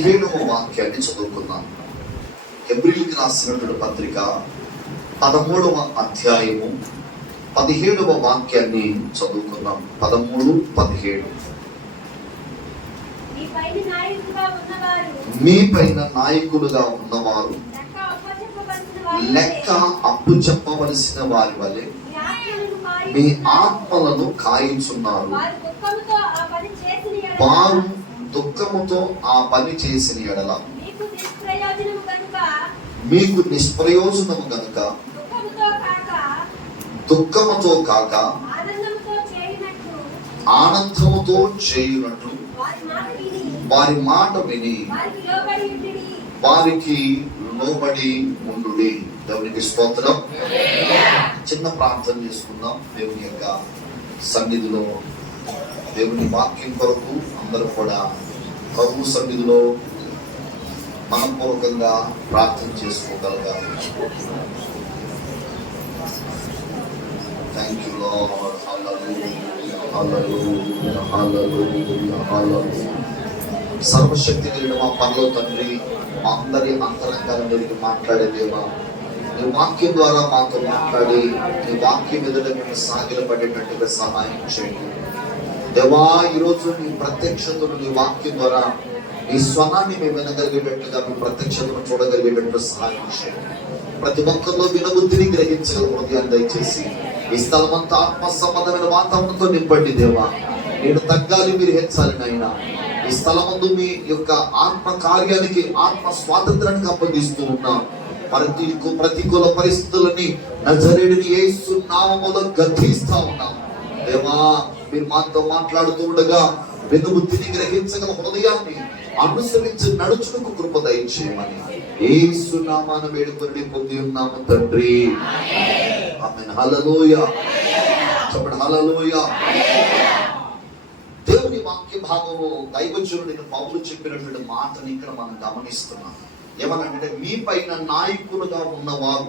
17వ వాక్యాన్ని చదువుకుందాం. హెబ్రీయులకు రాసినటువంటి పత్రిక 13వ అధ్యాయము 17వ వాక్యాన్ని చదువుకుందాం. 13, 17. మీ పైన నాయకులుగా ఉన్నవారు లెక్క అప్పు చెప్పవలసిన వారి వలె మీ ఆత్మలను కాయించున్నారు. వారు దుఃఖముతో ఆ పని చేసిన ఎడల మీకు నిష్ప్రయోజనము గనుక దుఃఖముతో కాక ఆనందముతో చేయునట్లు వారి మాట విని వారికి లోబడి ఉండుడి. దేవునికి స్తోత్రం. చిన్న ప్రార్థన చేసుకుందాం. దేవుని యొక్క సన్నిధిలో దేవుని వాక్యం కొరకు అందరూ కూడా ప్రభు సన్నిధిలో మనపూర్వకంగా ప్రార్థన చేసుకోగలగాలి. Thank you Lord. Hallelujah, hallelujah, hallelujah, hallelujah. సర్వశక్తి కలిగిన మా పరలో తండ్రి, మా అందరి అంతరంగాల మీదకి మాట్లాడే దేవా, నీ వాక్యం ద్వారా మాతో మాట్లాడి నీ వాక్యం ఎదుట మేము సాగిలపడేటట్టుగా సహాయం చేయండి దేవా. ఈరోజు నీ ప్రత్యక్షతను నీ వాక్యం ద్వారా నీ స్వనాన్ని మేము వినగలిగేటట్టుగా మీ ప్రత్యక్షతను చూడగలిగేటట్టు సహాయం చేయండి. ప్రతి ఒక్కరిలో వినబుద్ధిని గ్రహించగల హృదయాన్ని దయచేసి ఈ స్థలమంతా ఆత్మ సంబంధమైన వాతావరణంతో నింపండి దేవా. నేను తగ్గాలి, మీరు హెచ్చాలి నాయన. ఈ స్థలమందు మీ యొక్క ఆత్మ కార్యానికి, ఆత్మ స్వాతంత్రానికి అప్పగిస్తూ ఉన్నాం. ప్రతికూల పరిస్థితులని నజరేయుని యేసు నామములో గద్దిస్తా ఉన్నాం దేవా. మీరు మాతో మాట్లాడుతూ ఉండగా వెనుబుద్ధిని గ్రహించగల హృదయాన్ని అనుసరించి నడుచుటకు కృప దయచేయమని యేసు నామాన వేడుకొని పొంది ఉన్నాము తండ్రి. ఆమేన్. హల్లెలూయా. చెప్పండి హల్లెలూయా. దేవుని వాక్య భాగంలో దైవజనుడైన పౌలు చెప్పినటువంటి మాటని ఇక్కడ మనం గమనిస్తున్నాం. ఏమనంటే, మీ పైన నాయకులుగా ఉన్నవారు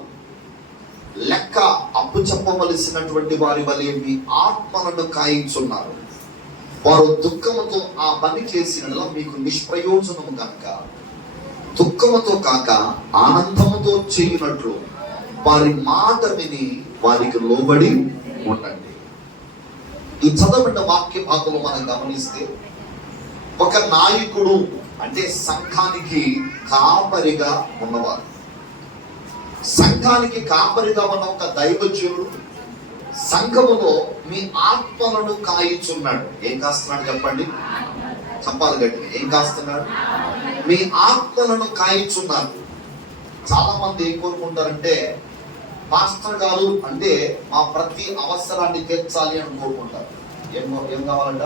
లెక్క అప్పు చెప్పవలసినటువంటి వారి వలె మీ ఆత్మలను కాయించున్నారు. వారు దుఃఖముతో ఆ పని చేసిన మీకు నిష్ప్రయోజనము కనుక దుఃఖముతో కాక ఆనందముతో చేయునట్లు వారి మాట విని వారికి లోబడి ఉండండి. ఈ చదవబడిన వాక్య భాగంలో మనం గమనిస్తే, ఒక నాయకుడు అంటే సంఘానికి కాపరిగా ఉన్నవారు. సంఘానికి కాపరిగా ఉన్న ఒక దైవజనుడు సంఘములో మీ ఆత్మలను కాయించున్నాడు. ఏం కాస్తున్నాడు చెప్పండి? చెప్పాలి గట్టిగా. ఏం కాస్తున్నాడు? మీ ఆత్మలను కాయించున్నాడు. చాలా మంది ఏం కోరుకుంటారంటే, పాస్టర్ గారు అంటే మా ప్రతి అవసరాన్ని తీర్చాలి అని కోరుకుంటారు. ఏం కావాలంట?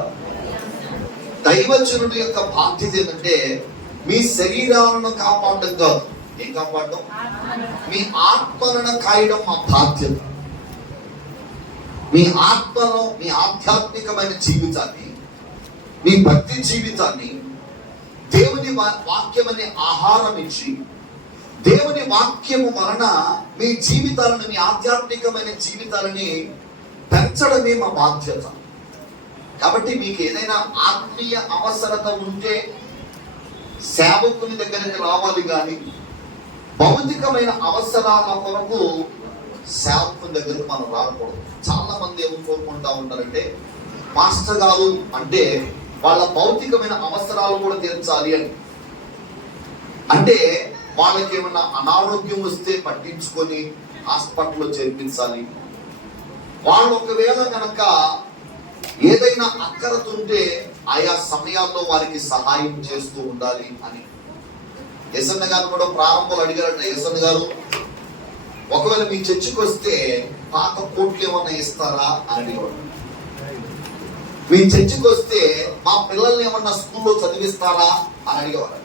దైవజనుడి యొక్క బాధ్యత ఏంటంటే మీ శరీరాలను కాపాడడం కాదు. ఏం కాపాడడం? మీ ఆత్మలను కాయడం మా బాధ్యత. మీ ఆత్మను, మీ ఆధ్యాత్మికమైన జీవితాన్ని, మీ భక్తి జీవితాన్ని దేవుని వాక్యం అనే ఆహారం ఇచ్చి, దేవుని వాక్యము వలన మీ జీవితాలను, మీ ఆధ్యాత్మికమైన జీవితాలని పెంచడమే మా బాధ్యత. కాబట్టి మీకు ఏదైనా ఆత్మీయ అవసరత ఉంటే సేవకుని దగ్గరికి రావాలి, కానీ భౌతికమైన అవసరాల కొరకు సేవకుని దగ్గరికి మనం రాకూడదు. చాలా మంది ఏమో కోరుకుంటా ఉంటారంటే, మాస్టర్ గారు అంటే వాళ్ళ భౌతికమైన అవసరాలు కూడా తీర్చాలి అని. అంటే వాళ్ళకి ఏమన్నా అనారోగ్యం వస్తే పట్టించుకొని హాస్పిటల్లో చేర్పించాలి. వాళ్ళు ఒకవేళ కనుక ఏదైనా అక్కరత ఉంటే ఆయా సమయాల్లో వారికి సహాయం చేస్తూ ఉండాలి అని. యెసన్న గారు కూడా ప్రారంభంలో అడిగారంట, యెసన్న గారు ఒకవేళ మీ చర్చికి వస్తే పాత కోట్లు ఏమన్నా ఇస్తారా అని అడిగాడు. మీ చర్చికి వస్తే మా పిల్లల్ని ఏమన్నా స్కూల్లో చదివిస్తారా అని అడిగేవారు.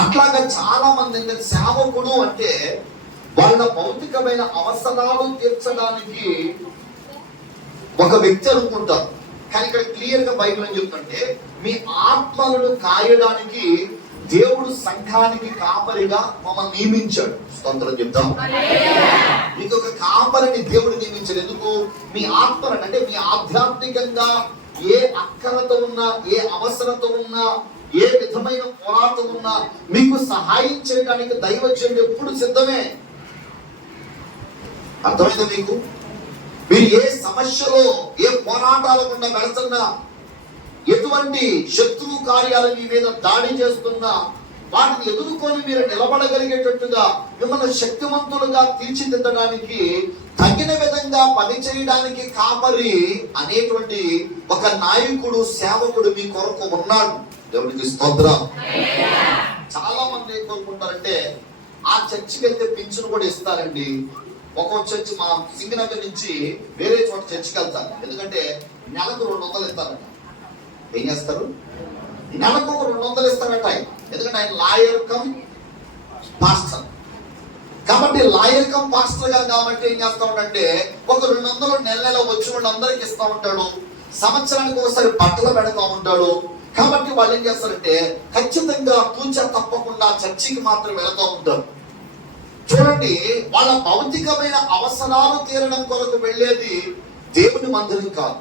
అట్లాగా చాలా మంది సేవకుడు అంటే వాళ్ళ భౌతికమైన అవసరాలు తీర్చడానికి ఒక వ్యక్తి అనుకుంటారు. కానీ ఇక్కడ క్లియర్ గా బైబిల్ ఏం చెప్తుంటే, మీ ఆత్మలను కాయడానికి దేవుడు సంఘానికి కాపరిగా మమ్మల్ని నియమించాడు. స్తోత్రం చెప్తాం. మీకు ఒక కాపరిని దేవుడు నియమించాడు. ఎందుకు? మీ ఆత్మలను, అంటే మీ ఆధ్యాత్మికంగా ఏ అక్కరత ఉన్నా, ఏ అవసరత ఉన్నా ఏ విధమైన పోరాటం ఉన్నా మీకు సహాయం చేయడానికి దైవజనుడు ఎప్పుడు సిద్ధమే. అర్థమైందా మీకు? మీరు ఏ సమస్యలో ఏ పోరాటాల గుండా వెళుతున్నా, ఎటువంటి శత్రువు కార్యాలు మీ మీద దాడి చేస్తున్నా, వాటిని ఎదుర్కొని మీరు నిలబడగలిగేటట్టుగా మిమ్మల్ని శక్తివంతులుగా తీర్చిదిద్దడానికి, తగిన విధంగా పనిచేయడానికి కాపరి అనేటువంటి ఒక నాయకుడు, సేవకుడు మీ కొరకు ఉన్నాడు. దేవునికి స్తోత్రం. చాలా మంది ఏం కోరుకుంటారంటే, ఆ చర్చికి వెళ్తే పింఛను కూడా ఇస్తారండి. ఒక్కొక్క చర్చి, మా సింగనగర్ నుంచి వేరే చోట చర్చికి వెళ్తారు. ఎందుకంటే నెలకు 200 ఇస్తారట. ఏం చేస్తారు? నెలకు 200 ఇస్తారట ఆయన. ఎందుకంటే ఆయన లాయర్ కమ్ పాస్టర్ కాబట్టి, లాయర్ కమ్ పాస్టర్ గా కాబట్టి ఏం చేస్తా ఉంటాడంటే, ఒక 200 నెల వచ్చిన వాళ్ళందరికి ఇస్తా ఉంటాడు. సంవత్సరానికి ఒకసారి బట్టలు పెడతా ఉంటాడు. కాబట్టి వాళ్ళు ఏం చేస్తారంటే, ఖచ్చితంగా తూచా తప్పకుండా చర్చికి మాత్రం వెళుతూ ఉంటారు. చూడండి, వాళ్ళ భౌతికమైన అవసరాలు తీరడం కొరకు వెళ్ళేది దేవుని మందిరం కాదు.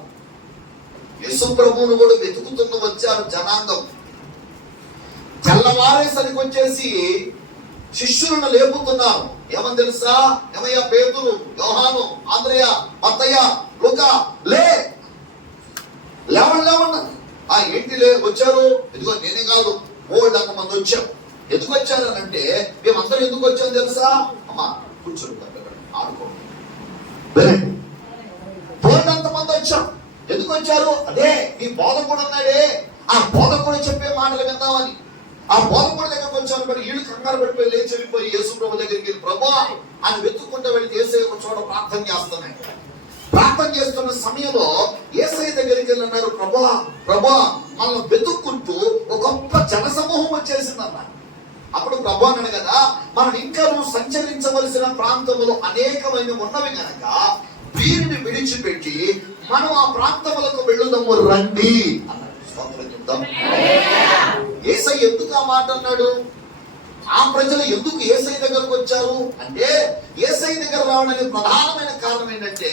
యేసు ప్రభువును కూడా వెతుకుతున్న వచ్చారు జనాంగం. తెల్లవారేసరికి వచ్చేసి శిష్యులను లేపుతున్నారు. ఏమని తెలుసా? ఏమయ్యా, పేతురు, యోహాను, ఆంద్రయ, మత్తయ్య, లూకా, లేవన్నా. ఏంటి వచ్చారు? ఇదిగో నేనే కాదు, ఓల్డ్ అంత మంది వచ్చాం. ఎందుకు వచ్చారు అని అంటే, మేమందరం ఎందుకు వచ్చాం తెలుసా? అమ్మా కూర్చోండి, ఆడుకోండి. ఓల్డ్ అంత మంది వచ్చాం. ఎందుకు వచ్చారు? అదే మీ బోధకుడు ఉన్నాడే, ఆ బోధకుడు చెప్పే మాటలు విందామని. ఆ బోధకుడి దగ్గరకు వచ్చారు. బట్టి వీళ్ళు కంగారు పడిపోయి లేచి వెళ్ళిపోయి యేసు ప్రభు దగ్గరికి వెళ్ళి, ప్రభు అని వెతుక్కుంటూ వెళ్ళి యేసయ్య ఒక చోట ప్రార్థన చేస్తున్నాయి. ప్రార్థన చేస్తున్న సమయంలో యేసయ్య దగ్గరికి వెళ్ళి అన్నారు, ప్రభా మనం వెతుక్కుంటూ ఒక గొప్ప జనసమూహం వచ్చేసిందన్న. అప్పుడు ప్రభు అన్నాడు కదా, మనం ఇంకా సంచరించవలసిన ప్రాంతములు అనేకమైన ఉన్నవి కనుక వీరిని విడిచిపెట్టి మనం ఆ ప్రాంతములకు వెళ్ళుదాము రండి అన్నాడు. స్తోత్రం చెప్తాం. యేసయ్య ఎందుకు ఆ మాట అన్నాడు? ఆ ప్రజలు ఎందుకు యేసయ్య దగ్గరకు వచ్చారు అంటే, యేసయ్య దగ్గర రావడానికి ప్రధానమైన కారణం ఏంటంటే,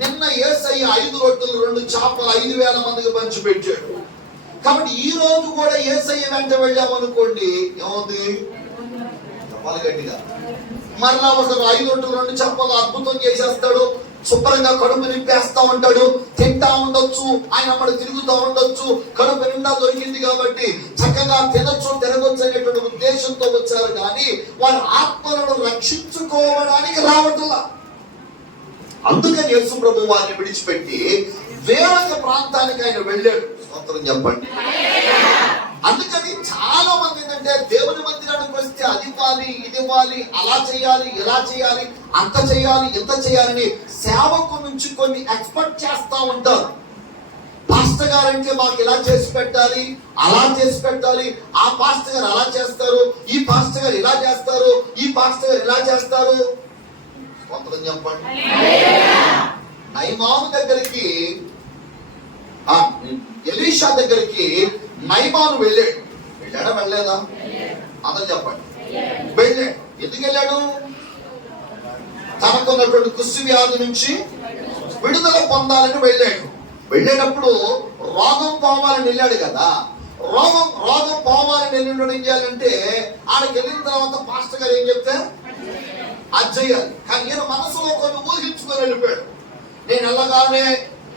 నిన్న యేసయ్య 5 రొట్టెలు 2 చేపలు 5,000 మందికి పంచిపెట్టాడు. కాబట్టి ఈ రోజు కూడా యేసయ్య వెంట వెళ్ళామనుకోండి, ఏమవుతుంది? చెప్పాలి గట్టిగా. మరలా ఒకరు 5 రొట్టెలు 2 చేపలు అద్భుతం చేసేస్తాడు. శుభ్రంగా కడుపు నింపేస్తా ఉంటాడు. తింటా ఉండొచ్చు, ఆయన అమ్మడు తిరుగుతూ ఉండొచ్చు. కడుపు నిండా దొరికింది కాబట్టి చక్కగా తినొచ్చు, తిరగొచ్చు అనేటువంటి ఉద్దేశంతో వచ్చారు. కానీ వారి ఆత్మలను రక్షించుకోవడానికి రావట్లా. అందుకని యేసు ప్రభు వారిని విడిచిపెట్టి వేరొక ప్రాంతానికి ఆయన వెళ్ళాడు. స్తోత్రం చెప్పండి. అందుకని చాలా మంది ఏంటంటే, దేవుని మందిరానికి వస్తే అది ఇవ్వాలి, ఇది ఇవ్వాలి, అలా చేయాలి, ఇలా చేయాలి, అంత చేయాలి, ఇంత చేయాలని సేవకు నుంచి కొన్ని ఎక్స్పెక్ట్ చేస్తా ఉంటారు. పాస్టర్ గారు అంటే మాకు ఇలా చేసి పెట్టాలి, అలా చేసి పెట్టాలి, ఆ పాస్టర్ గారు అలా చేస్తారు, ఈ పాస్టర్ గారు ఇలా చేస్తారు, ఈ పాస్టర్ గారు ఇలా చేస్తారు. స్తోత్రం చెప్పండి. నయమాను దగ్గరికి, ఎలీషా దగ్గరికి నయమాను వెళ్ళాడా వెళ్ళలేదా? అందరూ చెప్పండి. వెళ్ళాడు. ఎందుకు వెళ్ళాడు? తనకున్నటువంటి కుష్టు వ్యాధి నుంచి విడుదల పొందాలని వెళ్ళాడు. వెళ్ళేటప్పుడు రోగం పోవాలని వెళ్ళాడు కదా. రోగం పోవాలని వెళ్ళినప్పుడు ఏం చేయాలంటే, ఆడికి వెళ్ళిన తర్వాత పాస్టర్ గారు ఏం చెప్తే అది చేయాలి. కానీ ఈయన మనసులో కొన్ని ఊహించుకొని వెళ్ళిపోయాడు. నేను వెళ్ళగానే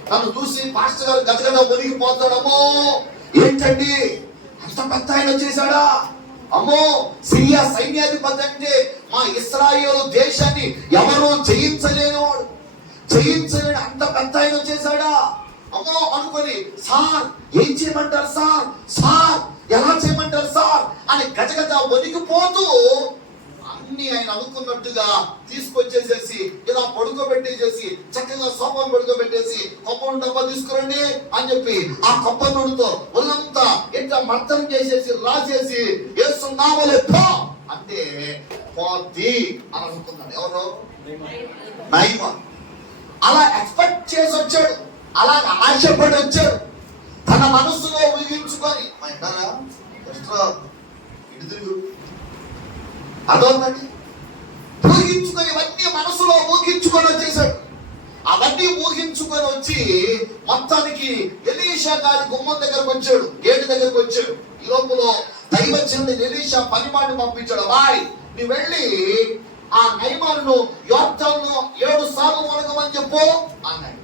నన్ను చూసి పాస్టర్ గారు గజగజ ఒరిగిపోతాడమ్మో, ఏంటండి అంత పెద్ద ఆయన వచ్చేసాడా, అమ్మో సిరియా సైన్యాధిపతి అంటే మా ఇశ్రాయేలు దేశాన్ని ఎవరూ జయించలేని అంత పెద్ద ఆయన వచ్చేసాడా, అమ్మో అనుకొని, సార్ ఏం చేయమంటారు సార్ ఎలా చేయమంటారు సార్ అని గజగజ వణికిపోతూ అన్ని ఆయన అనుకున్నట్టుగా తీసుకొచ్చేసేసి ఇలా పడుకోబెట్టేసేసి చక్కగా సోఫాను పడుకోబెట్టేసి కొబ్బరి డబ్బా తీసుకురండి అని చెప్పి ఆ కొబ్బరి నూనెతో ఒళ్ళంతా ఇట్లా మర్దనం చేసేసి రాసేసి వేస్తున్నామలే పో అంటే పోద్ది అని అనుకున్నాడు. ఎవరు? నయమాను. అలా ఎక్స్పెక్ట్ చేసి వచ్చాడు, అలా ఆశపడి వచ్చాడు. తన మనసులో ఊహించుకొని అర్థవుతుంది, ఊహించుకొని ఇవన్నీ మనసులో ఊహించుకొని వచ్చేసాడు. అవన్నీ ఊహించుకొని వచ్చి మొత్తానికి ఎలీషా గారి గుమ్మం దగ్గరకు వచ్చాడు, గేటు దగ్గరకు వచ్చాడు. ఈ లోపల దైవజనుడు ఎలీషా పనివాడిని పంపించాడు. బాయ్ నువ్వు వెళ్ళి ఆ నయమాను యోర్దాను 7 సార్లు మునగమని చెప్పు అన్నాడు.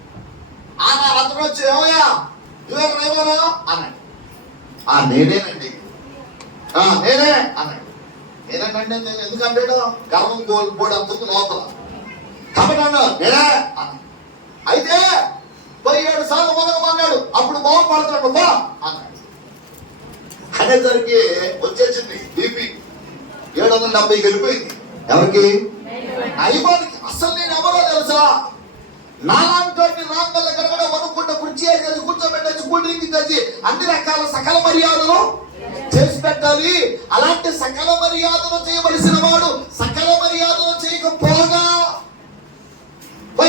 అతను వచ్చి ఏమయ్యా నువ్వేమో నయమానా అన్నాడు. నేనేనండి నేనే అన్నాడు. నేనేనండి ఎందుకంటాడు? గర్వం కోల్పోడు అంతకు లోపల కాబట్టి అన్నాడు నేనే అన్నాడు. అయితే 7 సార్లు మునగమన్నాడు. అప్పుడు బాగుపడుతున్నాడు బా అన్నాడు. అనేసరికి వచ్చేసింది బీపీ 770 వెళ్ళిపోయింది. ఎవరికి? నయమానికి. అసలు నేను ఎవరో తెలుసా? నాలాంటి రాంగల్ల గడగడ వనుకుంటా కుర్చీ వేసి కూర్చోబెట్టచ్చు, కూల్ డ్రింక్ తెచ్చి అన్ని రకాల సకల మర్యాదలు చేసి పెట్టాలి. అలాంటి సకల మర్యాదలు చేయవలసిన వాడు సకల మర్యాదలు చేయకపోగా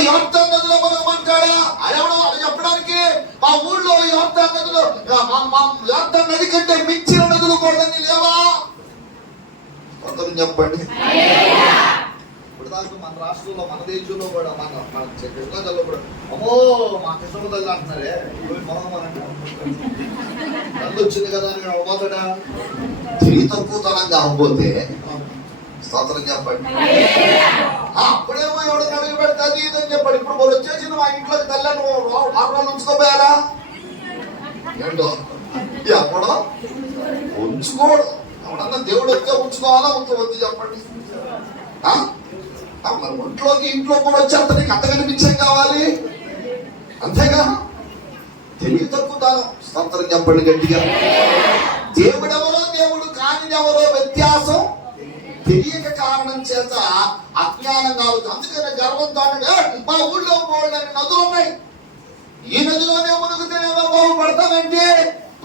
యోర్దాను నదిలో మనం అంటాడా? అదేవడో అది చెప్పడానికి మా ఊళ్ళో యోర్దాను నదిలో యోర్దాను నది కంటే మించిన నదులు కూడా లేవా? కొంతమంది చెప్పండి. ఇప్పుడు దాకా మన రాష్ట్రంలో మన దేశంలో కూడా మన కృష్ణాజల్లో కూడా అమ్మో మా కృష్ణ తల్లి అంటున్నారే తల్లి వచ్చింది కదా అని అవ్వతాడా? తిరిగి తక్కువతనం కాకపోతే స్తోత్రం చెప్పండి. అప్పుడేమో ఎవడో అడుగు పెడతాది ఇదని చెప్పండి. ఇప్పుడు వాళ్ళు వచ్చేసింది మా ఇంట్లోకి తల్లని 6 రోజులు ఉంచుకోపోయారా? ఏంటో ఎప్పుడో ఉంచుకోడు. ఎవడన్నా దేవుడు వస్తే ఉంచుకోవాలా వద్దు చెప్పండి. మరి ఒంట్లోకి ఇంట్లో కూడా వచ్చేస్తా నీకు అంత కనిపించేం కావాలి అంతేగా? తెలివి తక్కువతాను. స్తోత్రం చెప్పండి గట్టిగా. దేవుడెవరో దేవుడు కానిదెవరో వ్యత్యాసం తెలియక కారణం చేత అజ్ఞానం కావచ్చు. అందుకనే గర్వంతో మా ఊళ్ళో పోవడానికి నదులు ఉన్నాయి, ఈ నదిలోనే మునుగుతేనేమో బాగుపడతామంటే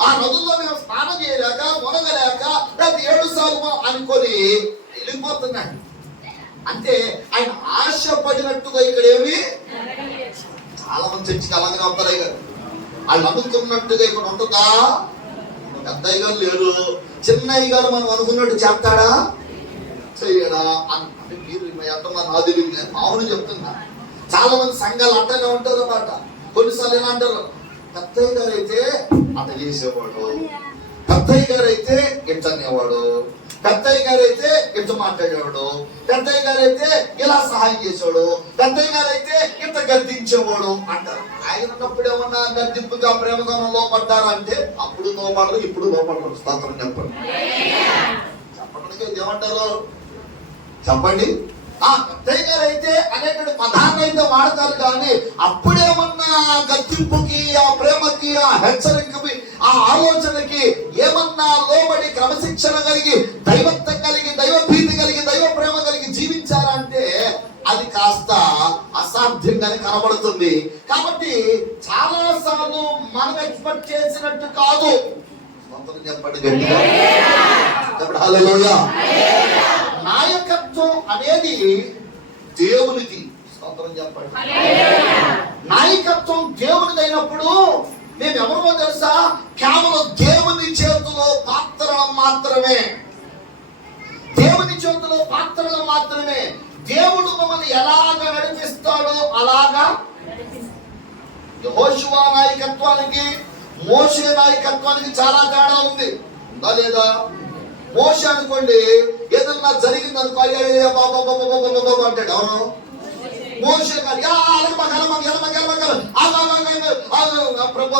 ఆ నదుల్లో మేము స్నానం చేయలేక మునగలేక లేకపోతే 7 సార్లు అనుకొని వెళ్ళిపోతున్నాడు. అంటే ఆయన ఆశపడినట్టుగా ఇక్కడ ఏమి చాలా మంది చర్చికి అలాగే అబ్బాయి గారు వాళ్ళు అనుకున్నట్టుగా ఇక్కడ ఉంటుందా? పెద్దయ్య గారు లేరు, చిన్నయ్య గారు మనం అనుకున్నట్టు చేస్తాడా చెయ్యడా అంటే మీరు ఎంతమంది నాది మామూలు చెప్తున్నా. చాలా మంది సంఘాలు అట్టనే ఉంటారు అన్నమాట. కొన్నిసార్లు ఎలా అంటారు, పెద్దయ్య గారు అయితే అట్ట చేసేవాడు, పెద్దయ్య గారు అయితే ఇట్టనేవాడు, పెద్దయ్య గారు అయితే ఇట్ట మాట్లాడేవాడు, పెద్దయ్య గారు అయితే ఇలా సహాయం చేసేవాడు, పెద్దయ్య గారు అయితే ఇంత గద్దించేవాడు అంటారు. ఆయన ఉన్నప్పుడు ఏమన్నా గద్దింపుగా ప్రేమగా లోపడ్డారా అంటే అప్పుడు లోపడరు, ఇప్పుడు లోపడరు. స్తోత్రం చెప్పండి. చెప్పడానికి ఏమంటారు చెప్పండి. పెద్దయ్య గారు అయితే అనేటువంటి పదాన్ని అయితే వాడతారు కానీ అప్పుడేమన్నా గద్దింపుకి ఆ ప్రేమకి ఆ హెచ్చరికకి ఆ ఆలోచనకి ఏమన్నా లోబడి క్రమశిక్షణ కలిగి దైవత్వం కలిగి దైవభీతి కలిగి దైవ ప్రేమ కలిగి జీవించారంటే అది కాస్త అసాధ్యంగానే కనబడుతుంది. కాబట్టి చాలా సార్లు మనం ఎక్స్పెక్ట్ చేసినట్టు కాదు. చెప్పండి గట్టిగా చెప్పండి. హల్లెలూయా. నాయకత్వం అనేది దేవునికి స్తోత్రం చెప్పండి. నాయకత్వం దేవునిది అయినప్పుడు మేము ఎవరో తెలుసా? కేవలం దేవుని చేతిలో పాత్రలు మాత్రమే, దేవుని చేతిలో పాత్రలు మాత్రమే. దేవుడు మమ్మల్ని ఎలాగ నడిపిస్తాడో అలాగా. యెహోషువ నాయకత్వానికి మోషే నాయకత్వానికి చాలా తేడా ఉంది, ఉందా లేదా? మోషే అనుకోండి ఏదన్నా జరిగింది అనుకో అంటాడు. అవును మోషే గారు ప్రభు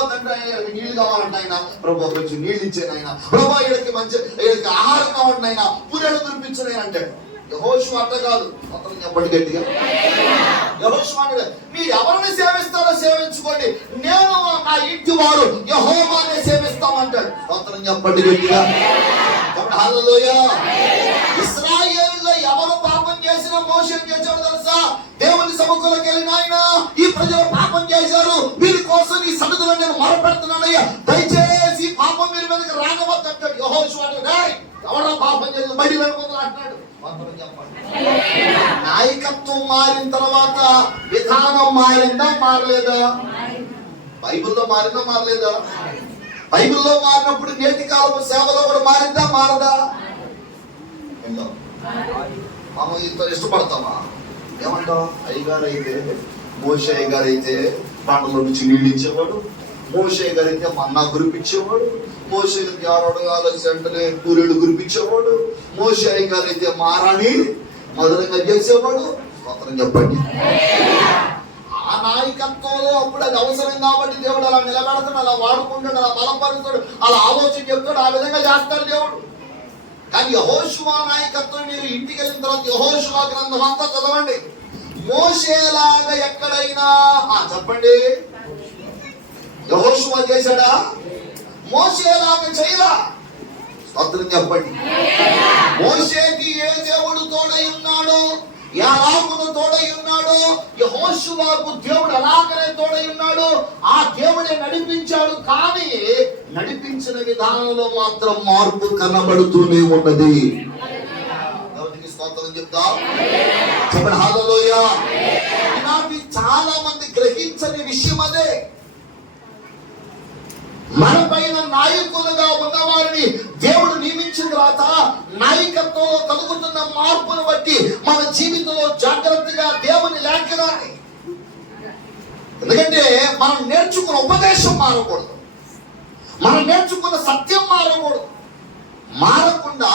నీళ్లు కావాలంటే ఆయన ప్రభు కొంచెం నీళ్ళు ఇచ్చాను, ఆయన ప్రభు వీళ్ళకి మంచి వీళ్ళకి ఆహారం కావాలంటే ఆయన పూరేళ్ళు కురిపించను ఆయన అంటాడు. యెహోషువ అట్ట కాదు. అతను చెప్పండి గట్టిగా. యెహోషువ మీరు ఎవరిని సేవిస్తారో సేవించుకోండి, నేను నా ఇంటి వారు యెహోవానే సేవిస్తామంటాడు. అతను చెప్పండి గట్టిగా. హల్లెలూయా. ఇశ్రాయేలులో ఎవరు పాపం చేసినా మోషే చేశాడు తెలుసా? దేవుని సముఖంలోకి వెళ్ళిన ఆయన ఈ ప్రజలు పాపం చేశారు, వీరి కోసం ఈ సన్నిధిలో నేను మొరపెడుతున్నానయ్యా, దయచేసి పాపం మీరు మీదకి రాగవద్దు అంటాడు. యెహోషువ ఎవరో పాపం చేసి బయట వెళ్ళిపోతున్నా అంటాడు. నాయకత్వం మారిన తర్వాత విధానం మారిందా మారలేదా? బైబిల్లో మారిందా మారలేదా? బైబిల్లో మారినప్పుడు నేటి కాలపు సేవలో కూడా మారిందా మారదా? మనం ఇంత ఇష్టపడతామా? ఏమంటాం? అయ్యగారు అయితే మోషే అయ్యగారు అయితే పంటలో నుంచి నీళ్ళు ఇచ్చేవాడు, మోషే గారు అయితే మన్నా కురిపించేవాడు, మోషే అడగాలని వెంటనే పూరేడు కురిపించేవాడు. మోషే గారు అయితే మారాని మధురంగా చేసేవాడు. స్తోత్రం చెప్పండి. ఆ నాయకత్వంలో అప్పుడు అది అవసరం కాబట్టి దేవుడు అలా నిలబెడతాడు, అలా వాడుకుంటాడు, అలా బలపరుస్తాడు, అలా ఆలోచన చెప్తాడు, ఆ విధంగా చేస్తాడు దేవుడు. కానీ యెహోషువ నాయకత్వం మీరు ఇంటికి వెళ్ళిన తర్వాత యెహోషువ గ్రంథం అంతా చదవండి. మోషేలాగా ఎక్కడైనా చెప్పండి, యెహోషువ చేశాడా? మోషేలాగా చేయలా. స్తోత్రం చెప్పండి. మోషేకి ఏ దేవుడు తోడై ఉన్నాడో, యాకోబుకు తోడై ఉన్నాడో, యెహోషువకు దేవుడు అలాగనే తోడై ఉన్నాడు. ఆ దేవుడే నడిపించాడు. కానీ నడిపించిన విధానంలో మాత్రం మార్పు కనబడుతూనే ఉన్నది. దేవునికి స్తోత్రం చెప్తా చెప్పండి. హల్లెలూయా. ఈనాటి చాలా మంది గ్రహించని విషయం అదే. మన పైన నాయకులుగా ఉన్నవారిని దేవుడు నియమించిన తర్వాత నాయకత్వంలో కలుగుతున్న మార్పును బట్టి మన జీవితంలో జాగ్రత్తగా దేవుని లేఖనాన్ని, ఎందుకంటే మనం నేర్చుకున్న ఉపదేశం మారకూడదు, మనం నేర్చుకున్న సత్యం మారకూడదు. మారకుండా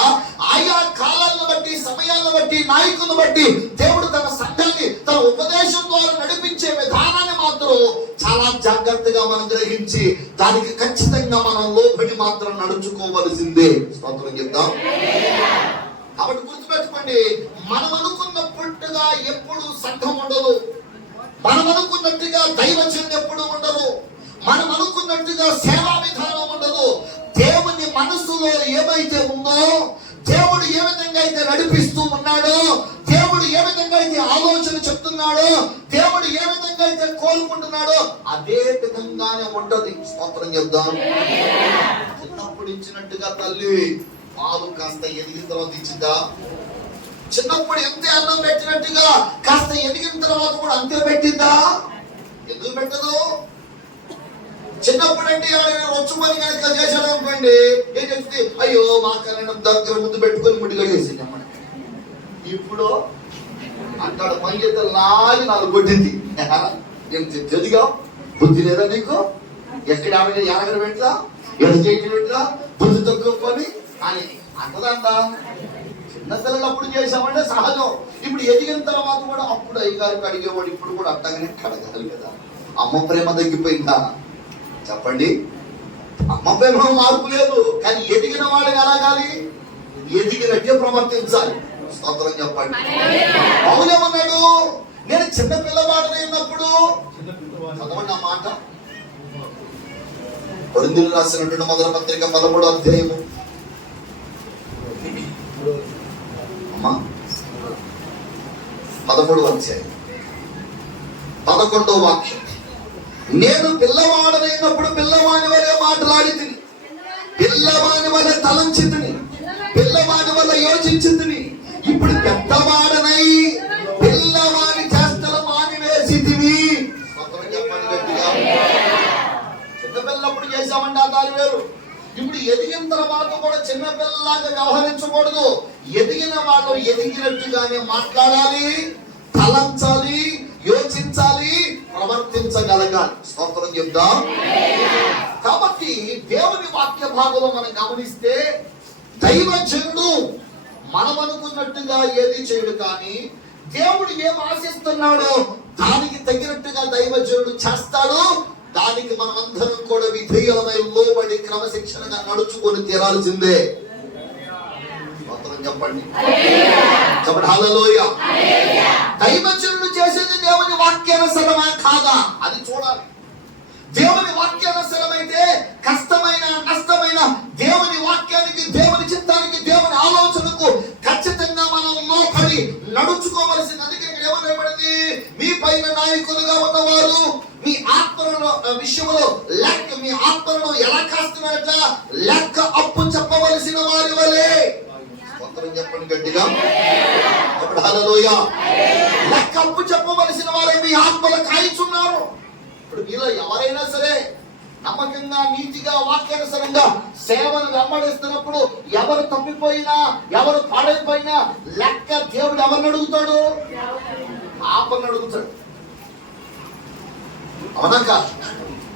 ఆయా కాలాలను బట్టి, సమయాలను బట్టి, నాయకులను బట్టి దేవుడు తన సంఘాన్ని తన ఉపదేశం ద్వారా నడిపించే విధానాన్ని మాత్రం చాలా జాగ్రత్తగా మనం గ్రహించి దానికి ఖచ్చితంగా మనం లోబడి మాత్రం నడుచుకోవలసిందే. స్తోత్రం చెప్తాం. కాబట్టి గుర్తుపెట్టుకోండి, మనం అనుకున్నట్టుగా ఎప్పుడు సంఘం ఉండదు, మనం అనుకున్నట్టుగా దైవజనులు ఎప్పుడు ఉండరు, మనం అనుకున్నట్టుగా సేవా విధానం ఉండదు. దేవుని మనసులో ఏమైతే ఉందో, దేవుడు ఏ విధంగా అయితే నడిపిస్తూ ఉన్నాడో, దేవుడు ఏ విధంగా అయితే ఆలోచన చెప్తున్నాడో, దేవుడు ఏ విధంగా అయితే కోరుకుంటున్నాడో అదే విధంగానే ఉంటది. స్తోత్రం చెప్దాం. చిన్నప్పుడు ఇచ్చినట్టుగా తల్లి పాలు కాస్త ఎదిగిన తర్వాత ఇచ్చిందా? చిన్నప్పుడు ఎంత అన్నం పెట్టినట్టుగా కాస్త ఎదిగిన తర్వాత కూడా అంతే పెట్టిందా? ఎందుకు పెట్టదు? చిన్నప్పుడు అంటే వచ్చు పని కనుక చేశాడు అనుకోండి, ఏం చెప్తే అయ్యో మా కళ్యాణం దగ్గర ముందు పెట్టుకొని ముడిగా చేసింది అమ్మ. ఇప్పుడు అంటాడు పని చేస్తే లాగి నాకు కొట్టింది. తెలియగా బుద్ధి లేదా నీకు? ఎక్కడ ఎనగడ పెట్టా, ఎడ చేయటం పెట్టా, బుద్ధి తక్కువ పని అని అంటదంట. చిన్న పిల్లలు అప్పుడు చేసామంటే సహజం. ఇప్పుడు ఎదిగిన తర్వాత కూడా అప్పుడు అయ్యగారికి అడిగేవాడు, ఇప్పుడు కూడా అట్టగానే కడగాలి కదా. అమ్మ ప్రేమ తగ్గిపోయిందా? చెప్పండి. అమ్మ ప్రేమ మార్పు లేదు, కానీ ఎదిగిన వాళ్ళని ఎలాగాలి? ఎదిగినట్టే ప్రవర్తించాలి. స్తోత్రం చెప్పండి. పౌలేమన్నాడు? నేను చిన్న పిల్లవాడనైనప్పుడు, చదవండి ఆ మాట, కొరింథీయులకు రాసినటువంటి మొదటి పత్రిక 13వ అధ్యాయము 13వ అధ్యాయం 11వ వాక్యం. నేను పిల్లవాడనైనప్పుడు పిల్లవాని వలె మాట్లాడి తిని, పిల్లవాని వలె తలంచి తిని, పిల్లవాని వలె యోచించి తిని, ఇప్పుడు పెద్దవాడనై పిల్లవాని చేష్టలు మానివేసి తిని. చెప్పండి గట్టిగా. చిన్నపిల్లప్పుడు చేసామంటే ఆ దాని వేరు. ఇప్పుడు ఎదిగిన తర్వాత కూడా చిన్నపిల్లలాగా వ్యవహరించకూడదు. ఎదిగిన వాళ్ళు ఎదిగినట్టుగానే మాట్లాడాలి, తలంచాలి, యోచించాలి, ప్రవర్తించగలగాలి. స్తోత్రం చెప్దాం. కాబట్టి దేవుని వాక్య భాగంలో మనం గమనిస్తే దైవజనుడు మనం అనుకున్నట్టుగా ఏది చేయడు, కానీ దేవుడు ఏం ఆశిస్తున్నాడో దానికి తగినట్టుగా దైవజనుడు చేస్తాడు. దానికి మనమందరం కూడా విధేయులమై లోబడి క్రమశిక్షణగా నడుచుకొని తీరాల్సిందే. చెప్పండి చెప్పండి. హల్లెలూయా. దైవజనుడు చేసేది దేవుని వాక్యానుసరమా కాదా అది చూడాలి. దేవుని వాక్యానుసరమైతే కష్టమైన నష్టమైన దేవుని వాక్యానికి, దేవుని చిత్తానికి, దేవుని ఆలోచనకు ఖచ్చితంగా మనం లోపడి నడుచుకోవలసింది. అందుకే ఇక్కడ ఏమనబడింది? మీ పైన నాయకులుగా ఉన్నవారు మీ ఆత్మల విషయంలో లెక్క, మీ ఆత్మలను ఎలా కాస్తున్నారట లెక్క అప్పు చెప్పవలసిన వారి వలె. చెప్పండి గట్టిగా. హల్లెలూయా. లెక్క అప్పు చెప్పవలసిన వారే మీ ఆత్మలు కాయిచున్నారు. ఇప్పుడు మీలో ఎవరైనా సరే నమ్మకంగా, నీతిగా, వాక్యానుసరంగా సేవను వెంబడిస్తున్నప్పుడు ఎవరు తప్పిపోయినా, ఎవరు పాడైపోయినా లెక్క దేవుడు ఎవరిని అడుగుతాడు? పాపని అడుగుతాడు. అవునా?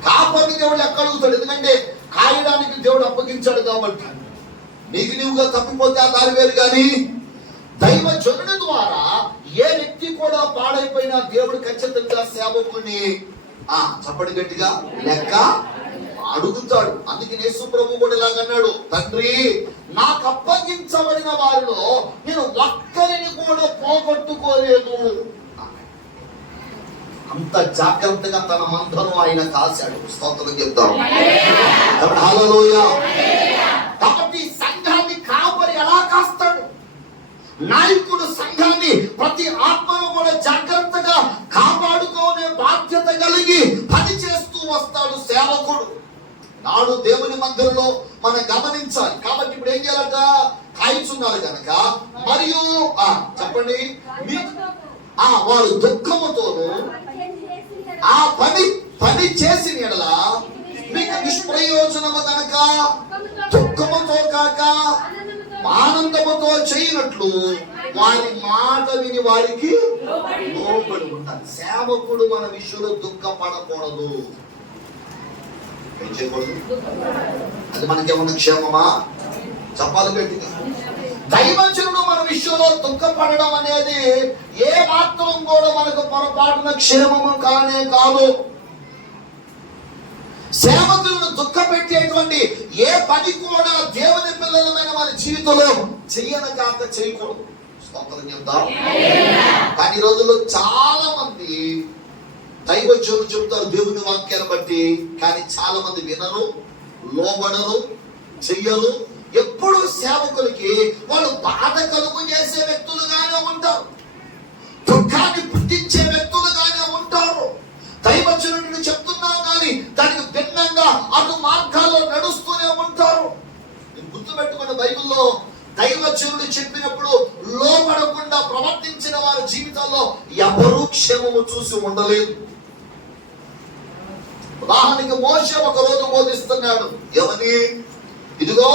కాపర్ని దేవుడు లెక్క అడుగుతాడు. ఎందుకంటే కాయడానికి దేవుడు అప్పగించాడు కాబట్టి నీకు నీవుగా తప్పిపోతే ఆ దారి వేరు. కానీ దైవజనుడి ద్వారా ఏ వ్యక్తి కూడా పాడైపోయినా దేవుడు ఖచ్చితంగా సేవకుని చప్పటి గట్టిగా లెక్క అడుగుతాడు. అందుకే యేసు ప్రభు కూడా ఇలాగన్నాడు, తండ్రి నాకు అప్పగించబడిన వారిలో నేను ఒక్కరిని కూడా పోగొట్టుకోలేదు. అంత జాగ్రత్తగా తన మందను ఆయన కాశాడు. స్తోత్రం చెప్తాం. హల్లెలూయా. కాబట్టి సంఘాన్ని కాపరి ఎలా కాస్తాడు? నాయకుడు సంఘాన్ని ప్రతి ఆత్మను కూడా జాగ్రత్తగా కాపాడుకోనే బాధ్యత కలిగి పని చేస్తూ వస్తాడు సేవకుడు. నాడు దేవుని మందిరంలో మనం గమనించాలి. కాబట్టి ఇప్పుడు ఏం చేయాలట? కాయిచున్నారు కనుక మరియు చెప్పండి, వారు దుఃఖముతోను ఆ పని చేసిన ఎడల మీకు నిష్ప్రయోజనము కనుక దుఃఖముతో కాక ఆనందముతో చేయనట్లు వారి మాట విని వారికి లోబడి ఉండాలి. సేవకుడు మన విషయంలో దుఃఖపడకూడదు. ఏం చేయకూడదు? అది మనకేమన్నా క్షేమమా? చెప్పాలి గట్టిగా. దైవజనుడు మన విషయంలో దుఃఖపడడం అనేది ఏ మాత్రం కూడా మనకు పొరపాటున క్షేమము కానే కాదు. సేవకులను దుఃఖ పెట్టేటువంటి ఏ పని కూడా దేవుని పిల్లలమైన మన జీవితంలో చెయ్యనగాక చేయకూడదు. స్తోత్రం చెప్తాం. కానీ ఈ రోజుల్లో చాలా మంది దైవజనులు చెబుతారు దేవుని వాక్యాన్ని బట్టి, కానీ చాలా మంది వినరు, లోబడరు, చెయ్యరు. ఎప్పుడు సేవకులకి వాళ్ళు బాధ కలుగు చేసే వ్యక్తులుగానే ఉంటారు, దుఃఖాన్ని పుట్టించే వ్యక్తులుగానే ఉంటారు. దైవజనుడిని చెప్తున్నాం కానీ దానికి భిన్నంగా అటు మార్గాల్లో నడుస్తూనే ఉంటారు. గుర్తుపెట్టుకున్న బైబిల్లో దైవజనుడు చెప్పినప్పుడు లోబడకుండా ప్రవర్తించిన వారి జీవితాల్లో ఎవరూ క్షేమము చూసి ఉండలేదు. ఉదాహరణకి మోషే ఒక రోజు బోధిస్తున్నాడు. ఏమని? ఇదిగో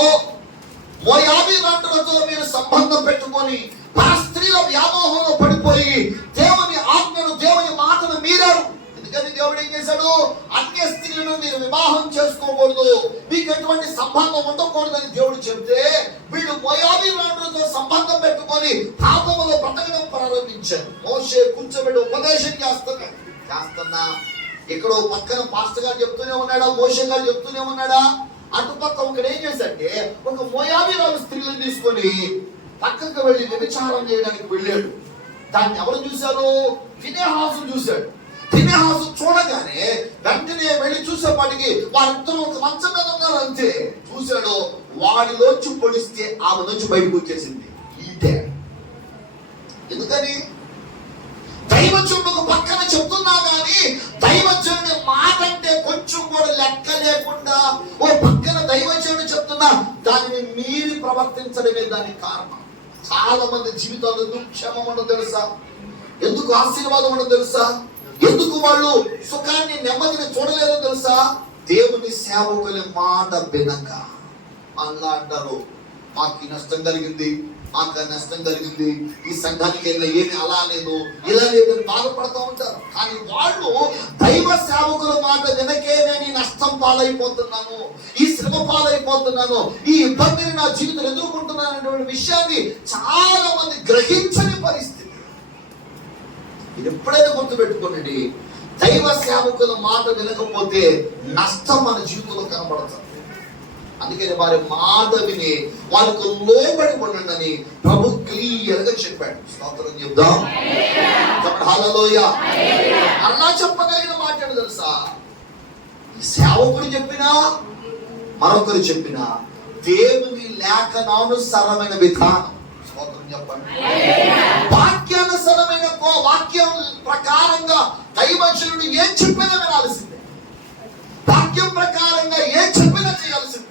మోయాబీయులతో మీరు సంబంధం పెట్టుకొని ఆ స్త్రీల వ్యామోహంలో పడిపోయి దేవుని ఆజ్ఞను, దేవుని మాటను మీరారు. ఎందుకని దేవుడు ఏం చేశాడు? అన్య స్త్రీలను మీరు వివాహం చేసుకోకూడదు, మీకు ఎటువంటి సంబంధం ఉండకూడదని దేవుడు చెప్తే వీళ్ళు మోయాబీయులతో సంబంధం పెట్టుకొని పాపములో బ్రతకడం ప్రారంభించారు. మోషే కూర్చోబెట్టి ఉపదేశం చేస్తున్నా ఇక్కడ పక్కన పాస్టర్ గారు చెప్తూనే ఉన్నాడా, మోషే గారు చెప్తూనే ఉన్నాడా? అటుపక్క ఒకడు ఏం చేశాడంటే ఒక మోయాబీయుల స్త్రీలను తీసుకొని పక్కకు వెళ్ళి వ్యభిచారం చేయడానికి వెళ్ళాడు. దాన్ని ఎవరు చూశారు? ఫినెహాసు చూశాడు. ఫినెహాసు చూడగానే వెంటనే వెళ్ళి చూసేపాటికి వారిద్దరూ ఒక మంచం మీద ఉన్నారు. అంతే చూశాడు, వాడిలోంచి పొడిస్తే ఆమె నుంచి బయటకు వచ్చేసింది. ఈటే ఎందుకని? దైవజనుడు పక్కన చెప్తున్నా కానీ దైవజనుడి మాట అంటే కొంచెం కూడా లెక్క లేకుండా ఓ పక్కన దైవజనుడు చెప్తున్నా దానిని మీరి ప్రవర్తించడమే దానికి కారణం. చాలా మంది జీవితాల్లో దుఃఖేమం ఉండదు తెలుసా? ఎందుకు ఆశీర్వాదం ఉండదు తెలుసా? ఎందుకు వాళ్ళు సుఖాన్ని, నెమ్మదిని చూడలేదో తెలుసా? దేవుని సేవకుల మాట వినక. అలా అంటారు, మాకు నష్టం కలిగింది, మాకు నష్టం కలిగింది, ఈ సంఘానికి ఏమి అలా లేదు, ఇలా లేదని బాధపడుతూ ఉంటారు. కానీ వాళ్ళు దైవ సేవకుల మాట వినకే నేను ఈ నష్టం పాలైపోతున్నాను, ఈ శ్రమ పాలైపోతున్నాను, ఈ ఇబ్బందిని నా జీవితం ఎదుర్కొంటున్నాను అనేటువంటి విషయాన్ని చాలా మంది గ్రహించని పరిస్థితి. ఇది ఎప్పుడైనా గుర్తుపెట్టుకోండి, దైవ సేవకుల మాట వినకపోతే నష్టం మన జీవితంలో కనబడుతుంది. అందుకని వారి మాట విని వారికి లోబడి ఉండండి అని ప్రభు క్లియర్ గా చెప్పాడు. స్తోత్రం చెప్దాం. హల్లెలూయా. అలా చెప్పగలిగిన మాట తెలుసా? సేవకుడు చెప్పినా మరొకరు చెప్పినా దేవుని లేఖనానుసారమైన విధానం. స్తోత్రం చెప్పండి. వాక్యానుసారమైన వాక్యం ప్రకారంగా దైవజనుడు ఏం చెప్పినా వినాల్సిందే. వాక్యం ప్రకారంగా ఏం చెప్పినా చేయాల్సిందే.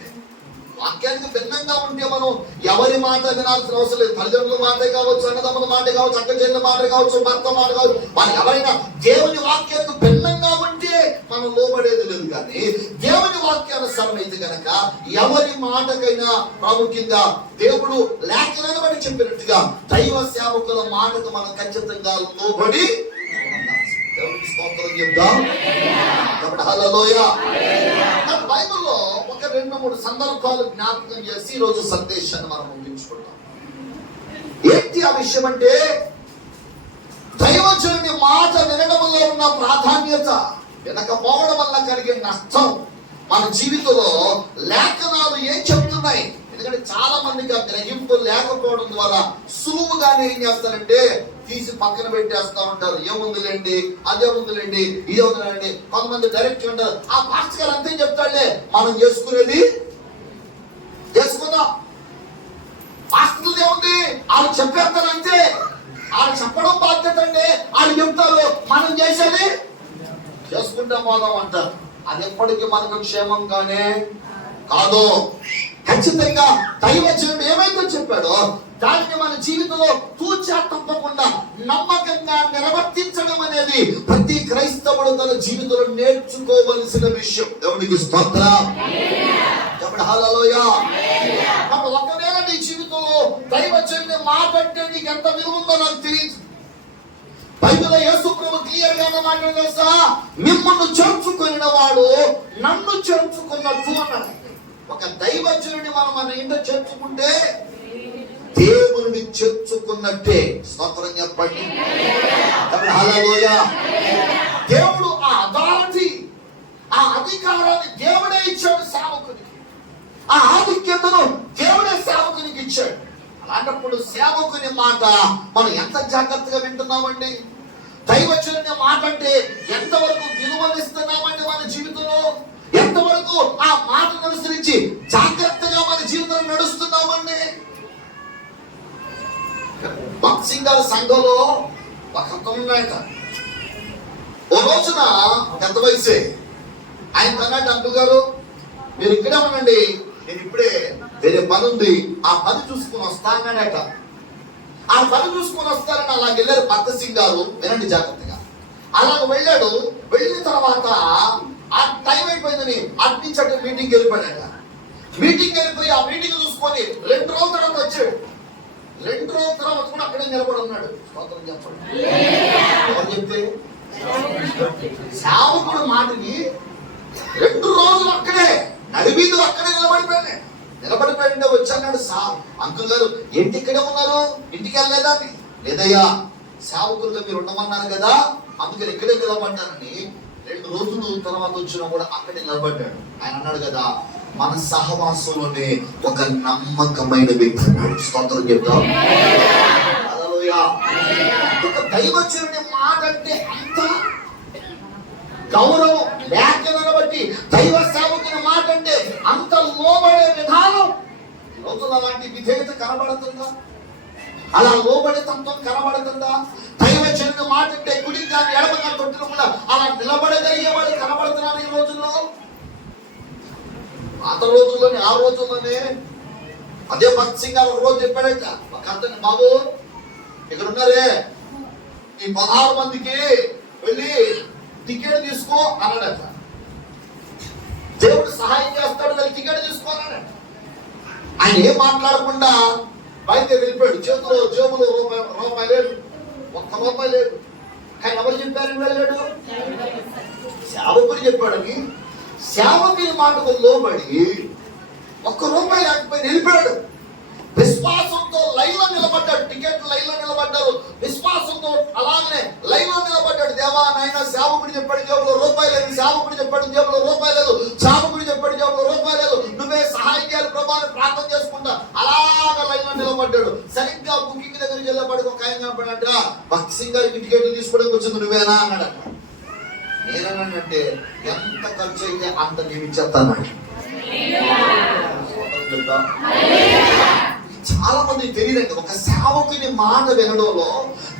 వాక్యానికి భిన్నంగా ఉంటే మనం ఎవరి మాట వినాల్సిన అవసరం లేదు. తల్లిదండ్రుల మాటే కావచ్చు, అన్నదమ్ముల మాట కావచ్చు, అక్క చెల్లెల మాట కావచ్చు, భర్త మాట కావచ్చు, వాళ్ళు ఎవరైనా దేవుని వాక్యానికి భిన్నంగా ఉంటే మనం లోబడేది లేదు. కానీ దేవుని వాక్యానుసారం అయితే కనుక ఎవరి మాటకైనా ప్రాముఖ్యంగా దేవుడు లేఖనాన్ని బట్టి చెప్పినట్టుగా దైవ సేవకుల మాటకు మనం ఖచ్చితంగా లోబడి దేవునికి స్తోత్రం చెప్దాం. హల్లెలూయా. బైబిల్లో ఒక 2-3 సందర్భాలు జ్ఞాపకం చేసి ఈరోజు సందేశాన్ని మనం ముగించుకుంటాం. ఏంటి ఆ విషయం అంటే, దైవజనుని మాట వినడంలో ఉన్న ప్రాధాన్యత, వినకపోవడం వల్ల కలిగే నష్టం మన జీవితంలో లేఖనాలు ఏం చెప్తున్నాయి. ఎందుకంటే చాలా మందికి ఆ గ్రహింపు లేకపోవడం ద్వారా సులువుగానే ఏం చేస్తారంటే తీసి పక్కన పెట్టేస్తా ఉంటారు. ఏముందిలేండి, అదే ఉందిలేండి, ఇదే ఉందిలేండి. కొంతమంది డైరెక్ట్ ఉంటారు, ఆ పాస్టర్ గారు అంతే చెప్తాడులే, మనం చేసుకునేది చేసుకుందాం. పాస్టర్లు ఏముంది, వాళ్ళు చెప్పేస్తారు అంతే, వాళ్ళు చెప్పడం బాధ్యత అండి, వాళ్ళు చెప్తారు, మనం చేసేది చేసుకుంటాం పోదాం అంటారు. అది ఎప్పటికీ మనకు క్షేమంగానే కాదు. ఖచ్చితంగా దైవజనుడు ఏమైతే చెప్పాడో దానిని మన జీవితంలో తూచా తప్పకుండా నమ్మకంగా నిర్వర్తించడం అనేది ప్రతి క్రైస్తవుడు తన జీవితంలో నేర్చుకోవలసిన విషయం. దేవునికి స్తోత్రం. హల్లెలూయా. ఒకవేళ నీ జీవితంలో దైవజనుని మాట అంటే నీకు ఎంత విలువ ఉందో నాకు తెలియదు. బైబిల్లో యేసు ప్రభు క్లియర్ గా మాట్లాడు తెలుసా, మిమ్మల్ని చేర్చుకున్న వాడు నన్ను చేర్చుకున్నట్టు అన్నాడు. ఒక దైవజనుడిని మనం మన ఇంట్లో చేర్చుకుంటే దేవుని చేర్చుకున్నట్టే. స్తోత్రం చెప్పండి. హల్లెలూయా. దేవుడు ఆ అథారిటీ, ఆ అధికారాన్ని దేవుడే ఇచ్చాడు సేవకునికి. ఆ ఆధిక్యతను దేవుడే సేవకునికి ఇచ్చాడు. అలాంటప్పుడు సేవకుని మాట మనం ఎంత జాగ్రత్తగా వింటున్నామండి. దైవజనుని మాట అంటే ఎంతవరకు విలువనిస్తున్నామండి మన జీవితంలో, ఎంతవరకు ఆ మాటను అనుసరించి జాగ్రత్తగా మన జీవితంలో నడుస్తున్నామండి. భక్త్ సింగ్ గారి సంఘంలో ఒక ఉన్నాయట. ఓ రోజున పెద్ద వయసే ఆయన అన్నట్టు, అంకుల్ గారు మీరు ఇక్కడే ఉండండి, నేను ఇప్పుడే వేరే పని ఉంది, ఆ పని చూసుకుని వస్తానట. ఆ పని చూసుకుని వస్తారని అలాగ వెళ్ళారు భక్త్ సింగ్ గారు. వినండి జాగ్రత్తగా. అలాగ వెళ్ళాడు. వెళ్ళిన తర్వాత ఆ టైం అయిపోయిందని అటు నుంచి అటు మీటింగ్ వెళ్ళిపోయాడట. మీటింగ్ వెళ్ళిపోయి ఆ మీటింగ్ చూసుకొని 2 రోజుల తర్వాత వచ్చాడు. 2 రోజుల తర్వాత కూడా అక్కడే నిలబడి ఉన్నాడు. స్తోత్రం చెప్పండి. ఎవరు చెప్తే సేవకుడు మాటని 2 రోజులు అక్కడే నడివీధులు అక్కడే నిలబడిపోయింటే వచ్చాడు. అంకుల్ గారు ఏంటి ఇక్కడే ఉన్నారు, ఇంటికి వెళ్ళలేదా? లేదయ్యా, సేవకులుగా మీరు ఉండమన్నారు కదా, అందుకని ఇక్కడే నిలబడ్డానని. 2 రోజులు తర్వాత వచ్చినా కూడా అక్కడే నిలబడ్డాడు. ఆయన అన్నాడు కదా, మన సహవాసంలోనే ఒక నమ్మకమైన వ్యక్తి అన్నాడు. స్తోత్రం చెప్తాం. హల్లెలూయా. ఒక దైవజనుని మాట అంటే అంత గౌరవం, లేఖనాన్ని బట్టి దైవ సేవకుని మాట అంటే అంత లోబడే విధానం. రోజులు అలాంటి విధేయత కనబడుతుందా? అలా లోబడే తత్వం కనబడుతుందా? దైవజనుని మాట అంటే కుడి కానీ ఎడమగా తొట్టిన కూడా అలా నిలబడగలిగేవాడు కనబడుతున్నారు ఈ రోజుల్లో. పాత రోజుల్లోనే, ఆ రోజుల్లోనే అదే భక్త్ సింగ్ గారు ఒక రోజు చెప్పాడట ఒక అతని, బాబు ఇక్కడ ఉన్నారే ఈ 16 మందికి వెళ్ళి టికెట్ తీసుకో అన్నాడట. దేవుడు సహాయం చేస్తాడు, వెళ్ళి టికెట్ తీసుకోవాలన్నాడు. ఆయన ఏం మాట్లాడకుండా బయట వెళ్ళిపోయాడు. చేతిలో జేబులో రూపాయి లేదు, 1 రూపాయి లేదు. ఆయన ఎవరు చెప్పారు వెళ్ళాడు? సేవకుడు చెప్పాడని. సేవకుని మాటకు లోబడి 1 రూపాయి లేకపోయి వెళ్ళిపోయాడు. విశ్వాసంతో లైన్లో నిలబడ్డాడు. టికెట్ లైన్లో నిలబడ్డారు. విశ్వాసంతో అలాగనే లైన్లో నిలబడ్డాడు. దేవా నాయన, సేవకుడు చెప్పాడు జేబులో రూపాయి లేదు, సేవకుడు చెప్పాడు జేబులో రూపాయి లేదు, సేవకుడు చెప్పాడు జేబులో రూపాయి లేదు, నువ్వే సహాయం చేయాలి ప్రభా అని ప్రార్థన చేసుకుంటా అలాగ లైన్లో నిలబడ్డాడు. సరిగ్గా బుకింగ్ దగ్గరికి వెళ్ళబడి ఒక ఆయన కనపడంట, భక్త్ సింగ్ గారికి టికెట్ తీసుకోవడానికి వచ్చింది నువ్వేనా అన్నాడట. నేనన్నానంటే ఎంత ఖర్చు అయితే అంత నేను ఇచ్చేస్తాను. చాలా మందికి తెలియదండి, ఒక సేవకుని మాట వినడంలో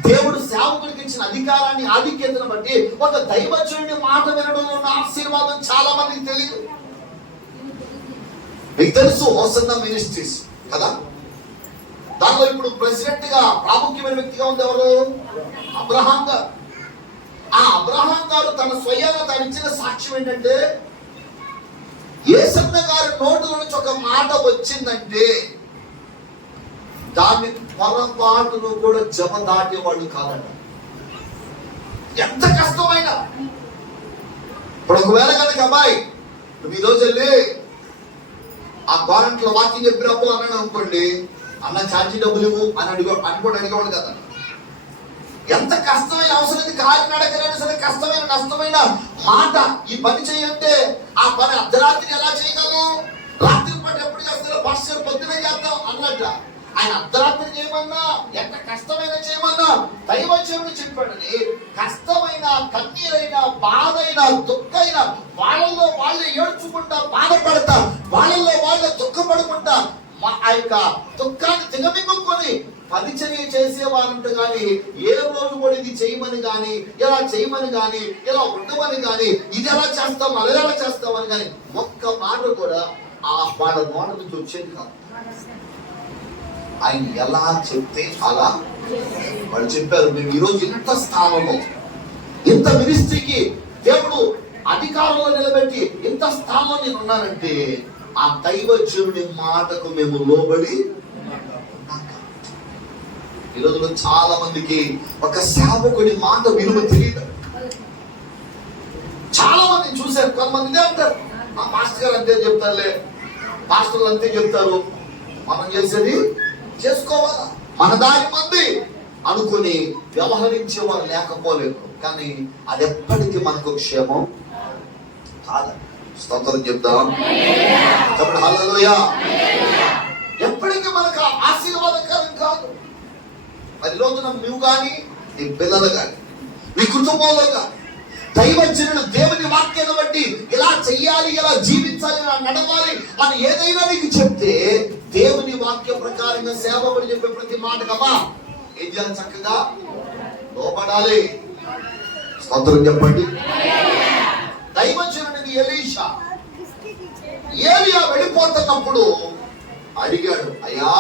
దేవుడు సేవకుడికి ఇచ్చిన అధికారాన్ని, ఆధిక్యతను బట్టి ఒక దైవజనుడి మాట వినడంలో ఉన్న ఆశీర్వాదం చాలా మందికి తెలియదు. మీకు తెలుసు హోసన్నా మినిస్ట్రీస్ కదా, దానిలో ఇప్పుడు ప్రెసిడెంట్ గా ప్రాముఖ్యమైన వ్యక్తిగా ఉంది ఎవరు? అబ్రహాం గారు. ఆ అబ్రహాం గారు తన స్వయంగా తను ఇచ్చిన సాక్ష్యం ఏంటంటే, యేసన్న గారి నోటుల నుంచి ఒక మాట వచ్చిందంటే దాన్ని పొరపాటును కూడా జమ దాటేవాడు కాదట. ఎంత కష్టమైనా. ఇప్పుడు ఒకవేళ కనుక అబ్బాయి నువ్వు ఈ రోజు వెళ్ళి ఆ గవర్నమెంట్లో వాకింగ్ చెప్పినప్పుడు అన్నాడు అనుకోండి, అన్న ఛార్జీ డబ్బులు ఇవ్వు అని అడిగేవాడు కదా. ఎంత కష్టమైన అవసరం కాలినడకైనా సరే కష్టమైన నష్టమైన మాట ఈ పని చేయంటే ఆ పని అర్ధరాత్రి ఎలా చేయగలను? రాత్రి పాటు ఎప్పుడు చేస్తారో పాస్టర్ పొద్దునే చేద్దాం అన్నట్ట. ఆయన అర్ధరాత్రి చేయమన్నా ఎంత కష్టమైన చేయమన్నా దైవజనుడు చెప్పాడని కష్టమైన కన్నీరైన బాధైన దుఃఖైన వాళ్ళలో వాళ్ళే ఏడ్చుకుంటా బాధపడతా వాళ్ళలో వాళ్ళే దుఃఖపడుకుంటా ఆ యొక్క దుఃఖాన్ని దిగమింగుకొని పరిచర్య చేసేవారంట. కానీ ఏ రోజు కూడా ఇది చేయమని కానీ ఇలా చేయమని కానీ ఇలా ఉండమని కానీ ఇది ఎలా చేస్తాం అది ఎలా చేస్తామని కానీ ఒక్క మాట కూడా ఆ వాళ్ళ నోట నుంచి వచ్చేది కాదు. ఆయన ఎలా చెప్తే అలా వాళ్ళు చెప్పారు. మేము ఈరోజు ఇంత స్థానంలో ఇంత మినిస్ట్రీకి దేవుడు అధికారంలో నిలబెట్టి ఇంత స్థానంలో నేను ఉన్నానంటే ఆ దైవజనుడి మాటకు మేము లోబడి. ఈ రోజులో చాలా మందికి ఒక సేవకుడి మాట విలువ తెలియదు. చాలా మందిని చూశారు. కొంతమంది ఇదే అంటారు, మా మాస్టర్ గారు అంతే చెప్తారులే, మాస్టర్లు అంతే చెప్తారు, మనం చేసేది చేసుకోవాలా మన దాని మంది అనుకుని వ్యవహరించే వారు లేకపోలేదు. కానీ అది ఎప్పటికీ మనకు క్షేమం కాదు. స్తోత్రం చెప్తాం చెప్పండి హల్లెలూయా. ఎప్పటికీ మనకు ఆశీర్వాదకరం కాదు. మరి రోజున నువ్వు కానీ నీ పిల్లలు కానీ నీ కుటుంబంలో కానీ దైవజనుడు దేవుని వాక్యాన్ని బట్టి ఇలా చెయ్యాలి, ఇలా జీవించాలి, ఇలా నడవాలి అని ఏదైనా నీకు చెప్తే దేవుని వాక్య ప్రకారంగా సేవకుడు చెప్పే ప్రతి మాటకమ్మా ఏం చేయాలి? చక్కగా లోపడాలి. స్తోత్రం చెప్పండి. దైవజనుడిని ఏలియా వెళ్ళిపోతున్నప్పుడు అడిగాడు, అయ్యా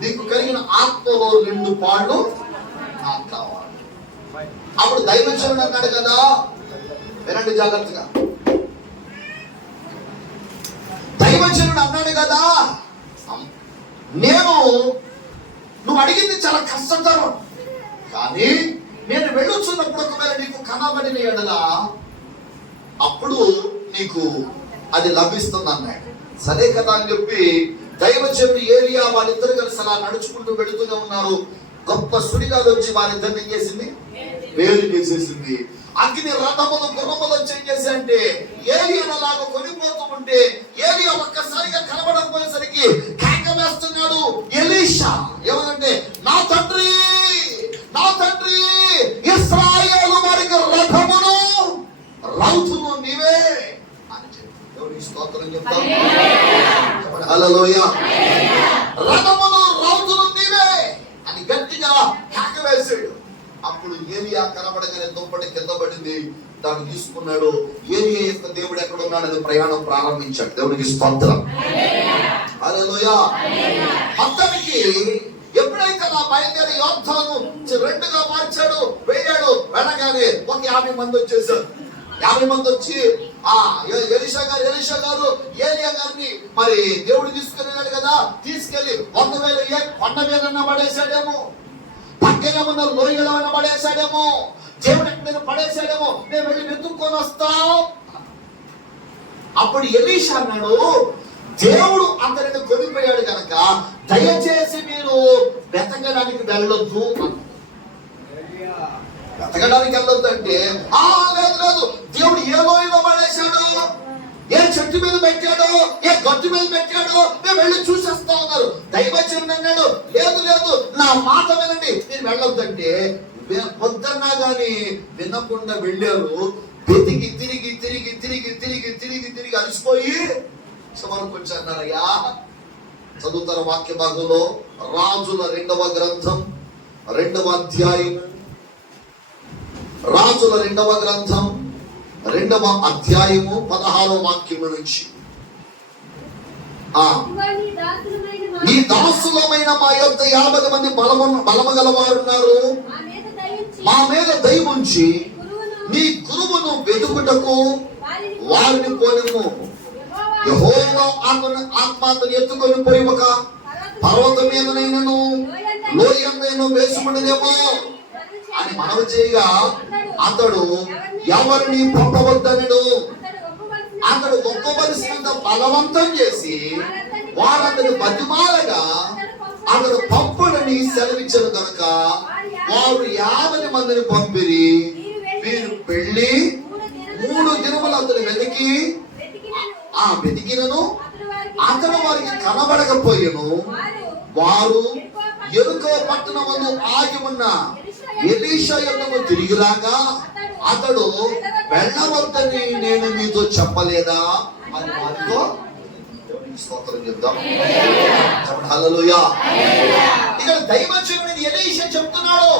నీకు కలిగిన ఆత్మలో 2 పాళ్ళు నాకు కావాలి. అప్పుడు దైవజనుడు అన్నాడు కదా, వినండి జాగ్రత్తగా. దైవజనుడు అన్నాడు కదా, నువ్వు అడిగింది చాలా కష్టతరం, కానీ నేను వెళ్ళొచ్చున్నప్పుడు ఒకవేళ నీకు కనబడిన ఎడల అప్పుడు నీకు అది లభిస్తుంది అన్నాడు. సరే కదా అని చెప్పి దైవజనుడు ఏలియా వాళ్ళిద్దరు కలిసి అలా నడుచుకుంటూ వెళుతూనే ఉన్నారు. గొప్ప సుడిగాలు వచ్చి వారిద్దరిని ఏం చేసింది? వేలు చేసేసింది. అగ్ని రథములు గుర్రములు వచ్చి ఏం చేశాయంటే ఏలియాలాగా కొనిపోతూ ఉంటే ఏలియా ఒక్కసారిగా కనబడకపోయేసరికి కేక వేస్తున్నాడు ఎలీషా. ఏమనంటే, నా తండ్రి ఇశ్రాయేలు వారికి రథమును రౌతును నీవే అని చెప్పి స్తోత్రం చెప్తాం. హల్లెలూయా. రథమును రౌతును నీవే అని గట్టిగా కేక వేసాడు. అప్పుడు ఏలియా కనబడగానే దుప్పటి కింద పడింది, దాన్ని తీసుకున్నాడు. ఏలియా యొక్క దేవుడు ఎక్కడ ఉన్నాడని ప్రయాణం ప్రారంభించాడు. దేవుడికి స్తోత్రం. హల్లెలూయా. మొత్తానికి ఎప్పుడైతే నా బయలుదేరి యోద్ధాను 2గా మార్చాడు, వెళ్ళాడు. వెళ్ళగానే ఒక 50 మంది వచ్చేసారు. 50 మంది వచ్చి ఎలీషా గారు ఏలియా గారిని మరి దేవుడు తీసుకుని వెళ్ళాడు కదా, తీసుకెళ్లి 100,000 కొండ మీద పడేశాడేమో, పక్కన ఉన్న లోయలో పడేశాడేమో, దేవుడు ఎక్కడ పడేశాడేమో, నేను వెళ్ళి వెతుక్కొని వస్తాం. అప్పుడు ఎలీషా అన్నాడు, దేవుడు అతనిని కొనిపోయాడు కనుక దయచేసి మీరు వెతకడానికి వెళ్ళొద్దు. వెతకడానికి వెళ్ళొద్దు అంటే లేదు, దేవుడు ఏ లోయలో పడేశాడు, ఏ చెట్టు మీద పెట్టాడో, ఏ గట్టు మీద పెట్టాడో మేము వెళ్ళి చూసేస్తా ఉన్నారు. దైవజనుడు అన్నాడు, లేదు నా మాట వినండి, మీరు వెళ్ళొద్దంటే వద్దన్నా గాని వినకుండా వెళ్ళారు. తిరిగి అలసిపోయి చివరికి వచ్చి అన్నారయ్యా. చదువుతారు వాక్య భాగంలో రాజుల 2వ గ్రంథం 2వ అధ్యాయం, రాజుల 2వ గ్రంథం 2వ అధ్యాయము 16వ వాక్యం నుంచి, నీ దాసులమైన మా యొక్క 50 మంది బలము గలవారు ఉన్నారు, మా మీద దయ ఉంచి నీ గురువును వెతుకుటకు వారిని పోనిము. యెహోవా ఆత్మను ఎత్తుకొని పోయి ఒక పర్వతం మీదనైనను లోయనైనా వేసుకునేదేమో అని మనవి చేయగా అతడు ఎవరిని పంపవద్దనడు. అతడు ఒక్కవలసినంత బలవంతం చేసి వారందరి బతిమాలగా అతడు పంపులని సెలవిచ్చను కనుక వారు 50 మందిని పంపిరి. వీరు వెళ్ళి 3 దినములు అతను వెతికినను అతను వారికి కనబడకపోయెను. వారు యెరికో పట్టణమందు ఆగి ఉన్న ఎలీషా యొద్దకు తిరిగి రాగా అతడు వెళ్ళవద్దని నేను మీతో చెప్పలేదా అని వారితో స్తోత్రం చెప్తాం. హల్లెలూయా. ఇక్కడ దైవజనుడు ఎలీషా చెప్తున్నాడు,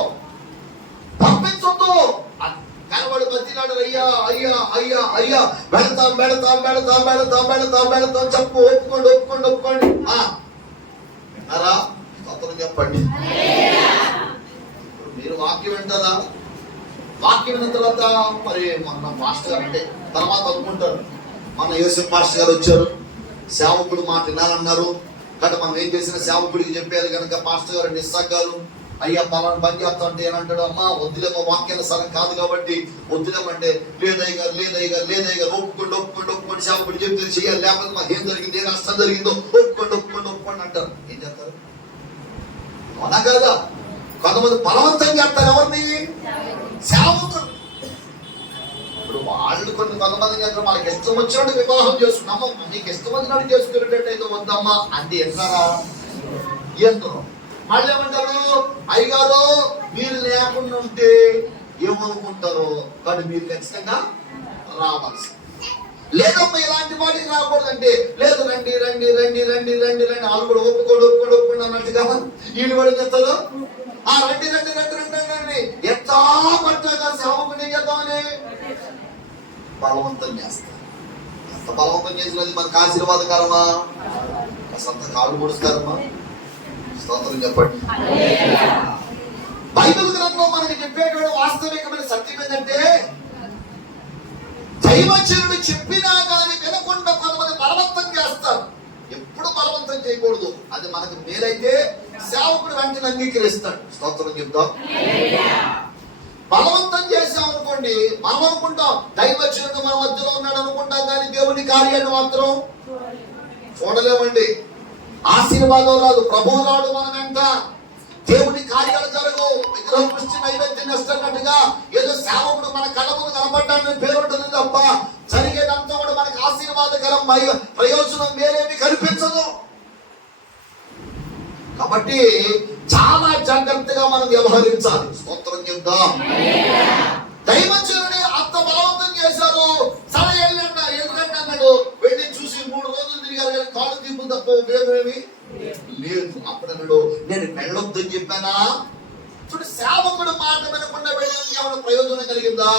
పంపించొద్దు. కనబడి బతిలాడు, అయ్యా అయ్యా అయ్యా అయ్యా వెళతాం వెళతాం వెళతాం వెళతాం వెళతాం వెళతాం చెప్పు, ఒప్పుకోండి ఒప్పుకోండి ఒప్పుకోండి అరా స్తోత్రం చెప్పండి. మీరు వాక్యం వింటారా? వాక్యం విన్న తర్వాత మరి మన మాస్టర్ గారు అంటే తర్వాత అనుకుంటారు, మన యోసేపు మాస్టర్ గారు వచ్చారు, సేవకుడు మాట వినాలన్నారు కాబట్టి మనం ఏం చేసిన సేవకుడికి చెప్పారు కనుక మాస్టర్ గారు నిస్సగ్గారు, అయ్యా పలానా పని చేస్తా అంటే ఏమంటాడు, అమ్మా వద్దులేమో వాక్యానుసారం కాదు కాబట్టి వద్దులేమంటే లేదయ్య గారు లేదయ్య గారు లేదయ్య గారు ఒప్పుకోండి ఒప్పుకోండి ఒప్పుకోండి సేవకుడు చెప్తే చేయాలి, లేకపోతే మాకు ఏం జరిగింది, ఏ నష్టం జరిగిందో ఒప్పుకోండి ఒప్పుకోండి ఒప్పుకోండి అంటారు. ఏం చేస్తారు? అవునా కదా? కొంతమంది బలవంతం చేస్తారు. ఎవరిని? సేవకుడు. ఇప్పుడు వాళ్ళు కొంతమంది చేస్తారు, వాళ్ళకి ఇష్టం వచ్చినట్టు వివాహం చేసుకున్నామా, నీకు ఇష్టం వచ్చినట్టు చేసుకునేటట్టు అయితే వద్దమ్మా అంటే ఎంతరా ఎంతో. మళ్ళీ ఏమంటారు, అయ్యగారు మీరు లేకుండా ఉంటే ఏమనుకుంటారో కాబట్టి మీరు ఖచ్చితంగా రావాల్సి. లేదమ్మా ఇలాంటి వాటికి రాకూడదంటే లేదు రండి రండి రండి రండి రండి రండి వాళ్ళు కూడా ఒప్పుకోడు ఒప్పుకోడు ఒప్పుకోండి అన్నట్టుగా వీళ్ళు కూడా చెప్తారు, రండి రండి రండి రండి రండి ఎంత పట్టగా సేవకుని ఏం చేద్దామని బలవంతం చేస్తారు. ఎంత బలవంతం చేసినది మనకు ఆశీర్వాదకరమా? అసంత కాళ్ళు పొడుస్తారమ్మా? స్తోత్రం చెప్పండి. బైబిల్ గ్రంథం మనకి చెప్పేటువంటి వాస్తవికమైన సత్యం ఏంటంటే దైవజనుడు చెప్పినా కానీ వినకుండా కొంతమంది బలవంతం చేస్తారు. ఎప్పుడు బలవంతం చేయకూడదు. అది మనకు మేలైతే సేవకుడు వెంటనే అంగీకరిస్తాడు. స్తోత్రం చెప్తాం. బలవంతం చేసాం అనుకోండి, మనం అనుకుంటాం దైవజనుడు మన మధ్యలో ఉన్నాడు అనుకుంటాం, కానీ దేవుని కార్యాన్ని మాత్రం చూడలేమండి. ఆశీర్వాదం రాదు, ప్రభువు రాడు మన వెంట, దేవుని కార్యాలు జరగవు. విగ్రహం సృష్టి నైవేద్యం ఇస్తున్నట్టుగా ఏదో సేవకుడు మన కళ్ళ ముందు కనపడ్డాన్ని పేరు ఉంటుంది తప్ప జరిగేదంతా కూడా మనకి ఆశీర్వాదకరం ప్రయోజనం వేరేమి కనిపించదు. కాబట్టి చాలా జాగ్రత్తగా మనం వ్యవహరించాలి. స్తోత్రం చెప్తాం. దైవజనుని అంత బలవంతం చేశారు. సరే వెళ్ళండి అన్నాడు. వెళ్ళి చూసి 3 రోజులు తిరిగారు కానీ కాళ్ళు తీపు తప్ప ఉపయోగమేమి లేదు. అప్పుడు అన్నాడు, నేను వెళ్ళొద్దని చెప్పానా? చూడు, సేవకుడు మాట వినకుండా వెళ్ళడానికి ఏమైనా ప్రయోజనం కలిగిందా?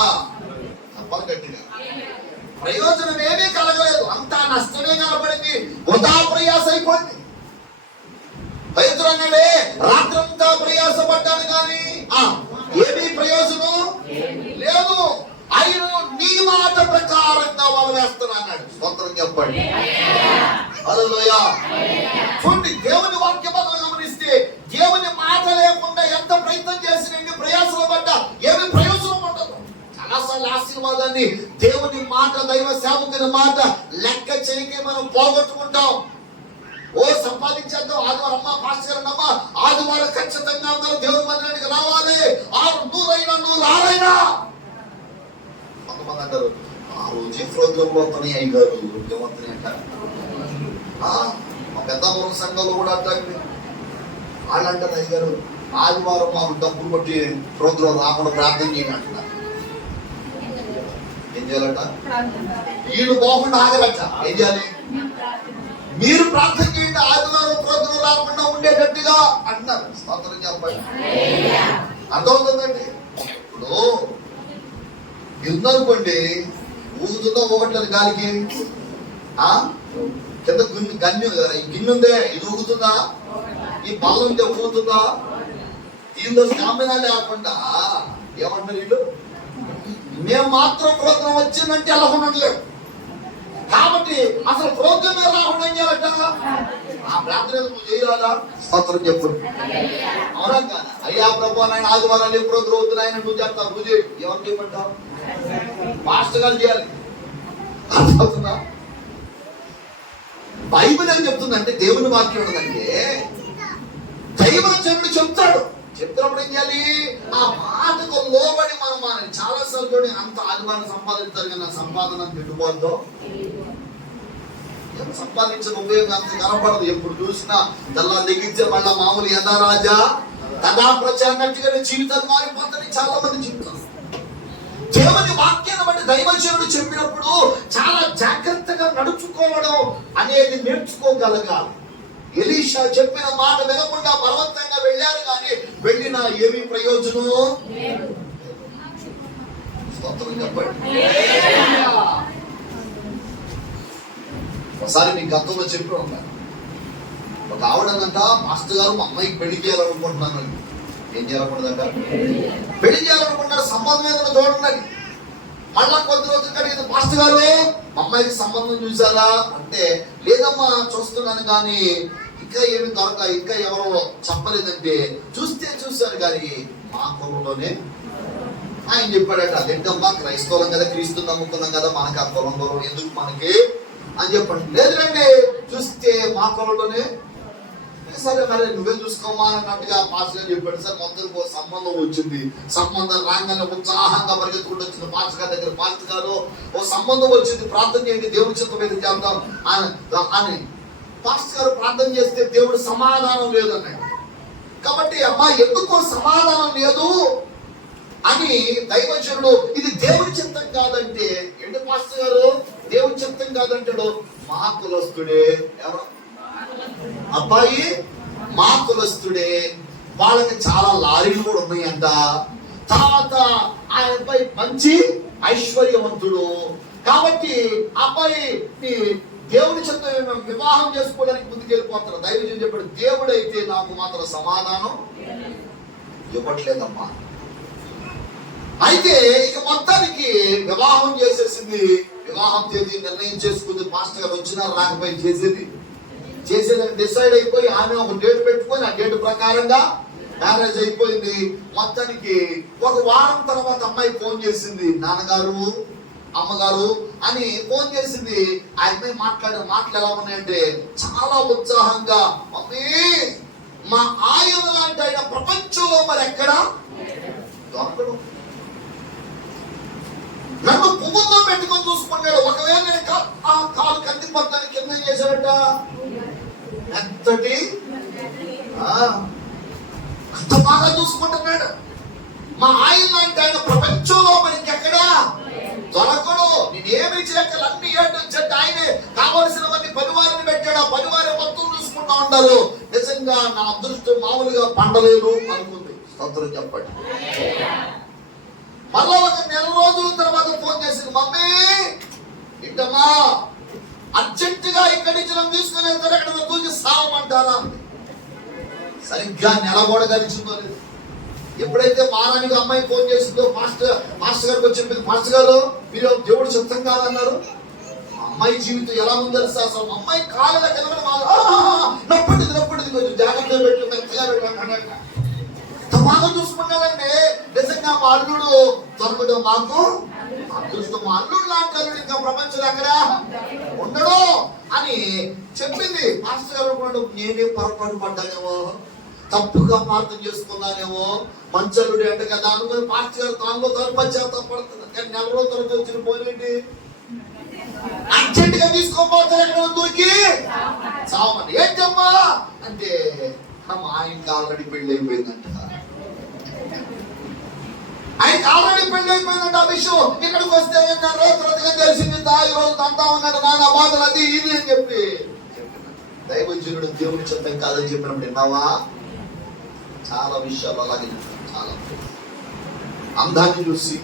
తప్పని గట్టిగా ప్రయోజనం ఏమీ కలగలేదు. అంతా నష్టమే కనపడింది, వృధా ప్రయాస అయిపోయింది. రైతులు అన్నాడే, రాత్రంతా ప్రయాసపడ్డాను కానీ ఏమీ ప్రయోజనం లేదు. ఆయన నీ మాట ప్రకారంగా వాళ్ళు వేస్తాను అన్నాడు. స్తోత్రం చెప్పండి. హల్లెలూయా. చూడండి, దేవుని వాక్య పదం గమనిస్తే దేవుని మాట లేకుండా ఎంత ప్రయత్నం చేసిన ఎన్ని ప్రయాసాలు పడ్డా ఏమి ప్రయోజనం ఉండదు. చాలాసార్లు ఆశీర్వాదాన్ని దేవుని మాట దైవ సేవకుని మాట లెక్క చేయకే మనం పోగొట్టుకుంటాం. సంపాదించేద్దాం, ఆదివారం అమ్మ పాస్టర్ అమ్మ ఆదివారం ఖచ్చితంగా అందరూ దేవుని మందిరానికి రావాలి, 100 అయినా 106 కొంతమంది అంటారు ఆ రోజు ప్రోగ్రామ్ పోతున్నాయి అయ్యారు ఏమవుతున్నాయి అంటారు. మా పెద్ద సంఘంలో కూడా అంటారు, వాళ్ళు అంటారు అయ్యారు ఆదివారం మాకు డబ్బులు కొట్టి ప్రోగ్రాం రాకుండా ప్రార్థన చేయండి అంటున్నారు. ఏం చేయాలంట? వీళ్ళు పోకుండా ఆగలట. ఏం చేయాలి? మీరు ప్రార్థన చేయండి, ఆదివారం ప్రోగ్రాం రాకుండా ఉండేటట్టుగా అంటున్నారు. స్తోత్రం చెప్పండి. అర్థమవుతుందండి. ఇప్పుడు ఉందనుకోండి, ఊగుతుందో ఒకట్లేదు గాలికి, కింద గిన్నె ఉందే, ఇది ఊగుతుందా? ఈ బల్ల ఉందే ఊగుతుందా? దీనిలో స్టామినా లేకుండా ఏమంటారు వీళ్ళు, మేము మాత్రం ప్రోగ్రాం వచ్చిందంటే అలా ఉండట్లేదు. కాబట్టి అసలు ప్రోగ్రామే రాకుండా ఏం చేయాలట? ఆ ప్రార్థన నువ్వు చేయరాదా? స్తోత్రం చెప్పు. అవునా కాదా? అయ్యా ప్రభు నాయన ఆదివారాలు ప్రోగ్రాం అవుతున్నాయని నువ్వు చెప్తావు, నువ్వు చేయి. ఎవరు చేయమంటావు? మాస్టర్ గారు చేయాలి. అర్థమవుతుందా? బైబిల్ ఏం చెప్తుందంటే, దేవుని వాక్యం ఏంటంటే, దైవజనుడు చెప్తాడు. చెప్పినప్పుడు ఏం చేయాలి? ఆ మాటకు లోబడి మనం మారాలి. చాలా సార్లు అంత ఆదివారం సంపాదిస్తారు కానీ సంపాదన తిట్టుకోవద్దు. సంపాదించిన ఉపయోగం అంత కనపడదు. ఎప్పుడు చూసినా దల్లా దిగించే మళ్ళా మామూలు యథా రాజా తదా ప్రజ అన్నట్టుగానే జీవితాలు మారిపోతాయి చాలా మంది జీవితాలు. దేవుని వాక్యాన్ని బట్టి దైవజనుడు చెప్పినప్పుడు చాలా జాగ్రత్తగా నడుచుకోవడం అనేది నేర్చుకోగలగాలి. ఎలీషా చెప్పిన మాట వినకుండా బలవంతంగా వెళ్ళారు, కానీ వెళ్ళిన ఏమీ ప్రయోజనం చెప్పండి. ఒకసారి మీకు గతంలో చెప్పి ఉంటాను. ఒక ఆవిడనంట, మాస్టర్ గారు మా అమ్మాయికి పెళ్లి చేయాలనుకుంటున్నాను. ఏం చేయాలనుకుంటుందంట? పెళ్లి చేయాలనుకుంటున్నారు. సంబంధం ఏదైనా చూడండి. మళ్ళా కొద్ది రోజులు కడిగింది, మాస్టర్ గారు మా అమ్మాయికి సంబంధం చూసారా అంటే, లేదమ్మా చూస్తున్నాను కానీ ఇంకా ఏమి దొరక, ఇంకా ఎవరో చెప్పలేదంటే, చూస్తే చూశారు కానీ మా కులంలోనే. ఆయన చెప్పాడట, అదేంటమ్మా క్రైస్తవులం కదా, క్రీస్తుని నమ్ముకున్నాం కదా, మనకి ఆ కులం దూరం ఎందుకు మనకి అని చెప్పండి. లేదురండి చూస్తే మా కులంలోనే. సరే మరి నువ్వే చూసుకోమా అన్నట్టుగా పాస్టర్ గారు చెప్పాడు. సార్ మొత్తం సంబంధం వచ్చింది. సంబంధం రాగానే ఉత్సాహంగా పరిగెత్తుకుంటూ వచ్చింది పాస్టర్ గారి దగ్గర. పాస్టర్ గారు ఓ సంబంధం వచ్చింది, ప్రార్థన చేయండి, దేవుడి చిత్తం మీద చేద్దాం అని పాస్టర్ గారు ప్రార్థన చేస్తే దేవుడు సమాధానం లేదు అన్నాడు. కాబట్టి అమ్మా ఎందుకో సమాధానం లేదు అని దైవజనుడు, ఇది దేవుడి చిత్తం కాదంటే, ఏంటి పాస్టర్ గారు దేవుడి చిత్తం కాదంటాడు? మా కులస్తుడే. ఎవరు అబ్బాయి? మా కులస్తుడే. వాళ్ళకి చాలా లారీలు కూడా ఉన్నాయంట. తర్వాత ఆ అబ్బాయి మంచి ఐశ్వర్యవంతుడు. కాబట్టి అబ్బాయి దేవుని చిత్తం వివాహం చేసుకోవడానికి ముందుకు వెళ్ళిపోతారు. దైవజనుడు చెప్పాడు, దేవుడైతే నాకు మాత్రం సమాధానం ఇవ్వట్లేదమ్మా. అయితే ఇక మొత్తానికి వివాహం చేసేసింది. వివాహం తేదీ నిర్ణయం చేసుకుంది. మాస్టర్ గారు వచ్చినా రాకపోయి చేసేదని డిసైడ్ అయిపోయి ఆమె ఒక డేట్ పెట్టుకొని ఆ డేట్ ప్రకారంగా మ్యారేజ్ అయిపోయింది. మొత్తానికి ఒక వారం తర్వాత అమ్మాయి ఫోన్ చేసింది, నాన్నగారు అమ్మగారు అని ఫోన్ చేసింది. ఆ అమ్మాయి మాట్లాడే మాటలు ఎలా ఉన్నాయంటే, చాలా ఉత్సాహంగా, మమ్మీ మా ఆయన లాంటి ఆయన ప్రపంచంలో మరి ఎక్కడ దొరకడు. నన్ను పువ్వుతో పెట్టుకొని చూసుకుంటాడు. ఒకవేళ ఆ కాలు కంది పక్కన కింద చేశాడట. ఎంతటి అంత బాగా చూసుకుంటున్నాడు. మా ఆయన లాంటి ఆయన ప్రపంచంలో మనకి ఎక్కడా దొరకడు. నేనేమి చేయగల అన్ని ఏడు చెట్టు ఆయనే కావలసినవన్నీ పనివారిని పెట్టాడు. ఆ పనివారి మొత్తం చూసుకుంటా ఉంటారు. నిజంగా నా అదృష్టం మామూలుగా పండలేదు అనుకుంది. స్తోత్రం చెప్పండి. మళ్ళా ఒక నెల రోజుల తర్వాత ఫోన్ చేసింది, మమ్మీ ఏంటమ్మా అర్జెంటుగా ఇక్కడి నుంచి నన్ను తీసుకుని వెళ్తారు, ఎక్కడ చూసి సావమంటారా? సరిగ్గా నెల కూడా గడిచిందో లేదు. ఎప్పుడైతే వారానికి అమ్మాయి ఫోన్ చేసిందో మాస్టర్ గారికి వచ్చి చెప్పింది, మాస్టర్ గారు మీరు దేవుడు చిత్తం కాదన్నారు. అమ్మాయి జీవితం ఎలా ఉందో తెలుసా? అసలు అమ్మాయి కాళ్ళ నొప్పటిది కొంచెం జాగ్రత్తగా పెట్టు, మెత్తగా పెట్టు. బాగా చూసుకున్నాడంటే నిజంగా మా అల్లుడు దొరకడం మాకు అదృష్టం. మా అల్లుడు లాంటి అల్లుడు ఇంకా ప్రపంచంలో ఎక్కడ ఉండడు అని చెప్పింది. మాస్టర్ గారు నేనే పొరపాటు పడ్డానేమో, తప్పుగా ప్రార్థన చేసుకున్నానేమో, మంచి అల్లుడు అంటే కదా అనుకుని మాస్టర్ గారు తాను పశ్చాత్తాపడుతుంది. కానీ నెల రోజుల వచ్చిన పోయినట్టు అర్జెంట్ గా తీసుకోపోతారు, ఎక్కడ దూకి చావమని. ఏంటమ్మా అంటే మా ఆయనకి ఆల్రెడీ పెళ్లి అయిపోయిందంట. ఆయనకి ఆల్రెడీ పెళ్లి అయిపోయిందంట. ఆ విషయం ఇక్కడికి వస్తే రోజుగా తెలిసింది. ఈ రోజు తంతా ఉన్నాడు, నాన్న బాధలు అది ఇది అని చెప్పి దైవజనుడు దేవుని చిత్తం కాదని చెప్పినప్పుడు విన్నావా? చాలా విషయాలు అలాగే చాలా అందాన్ని చూసి,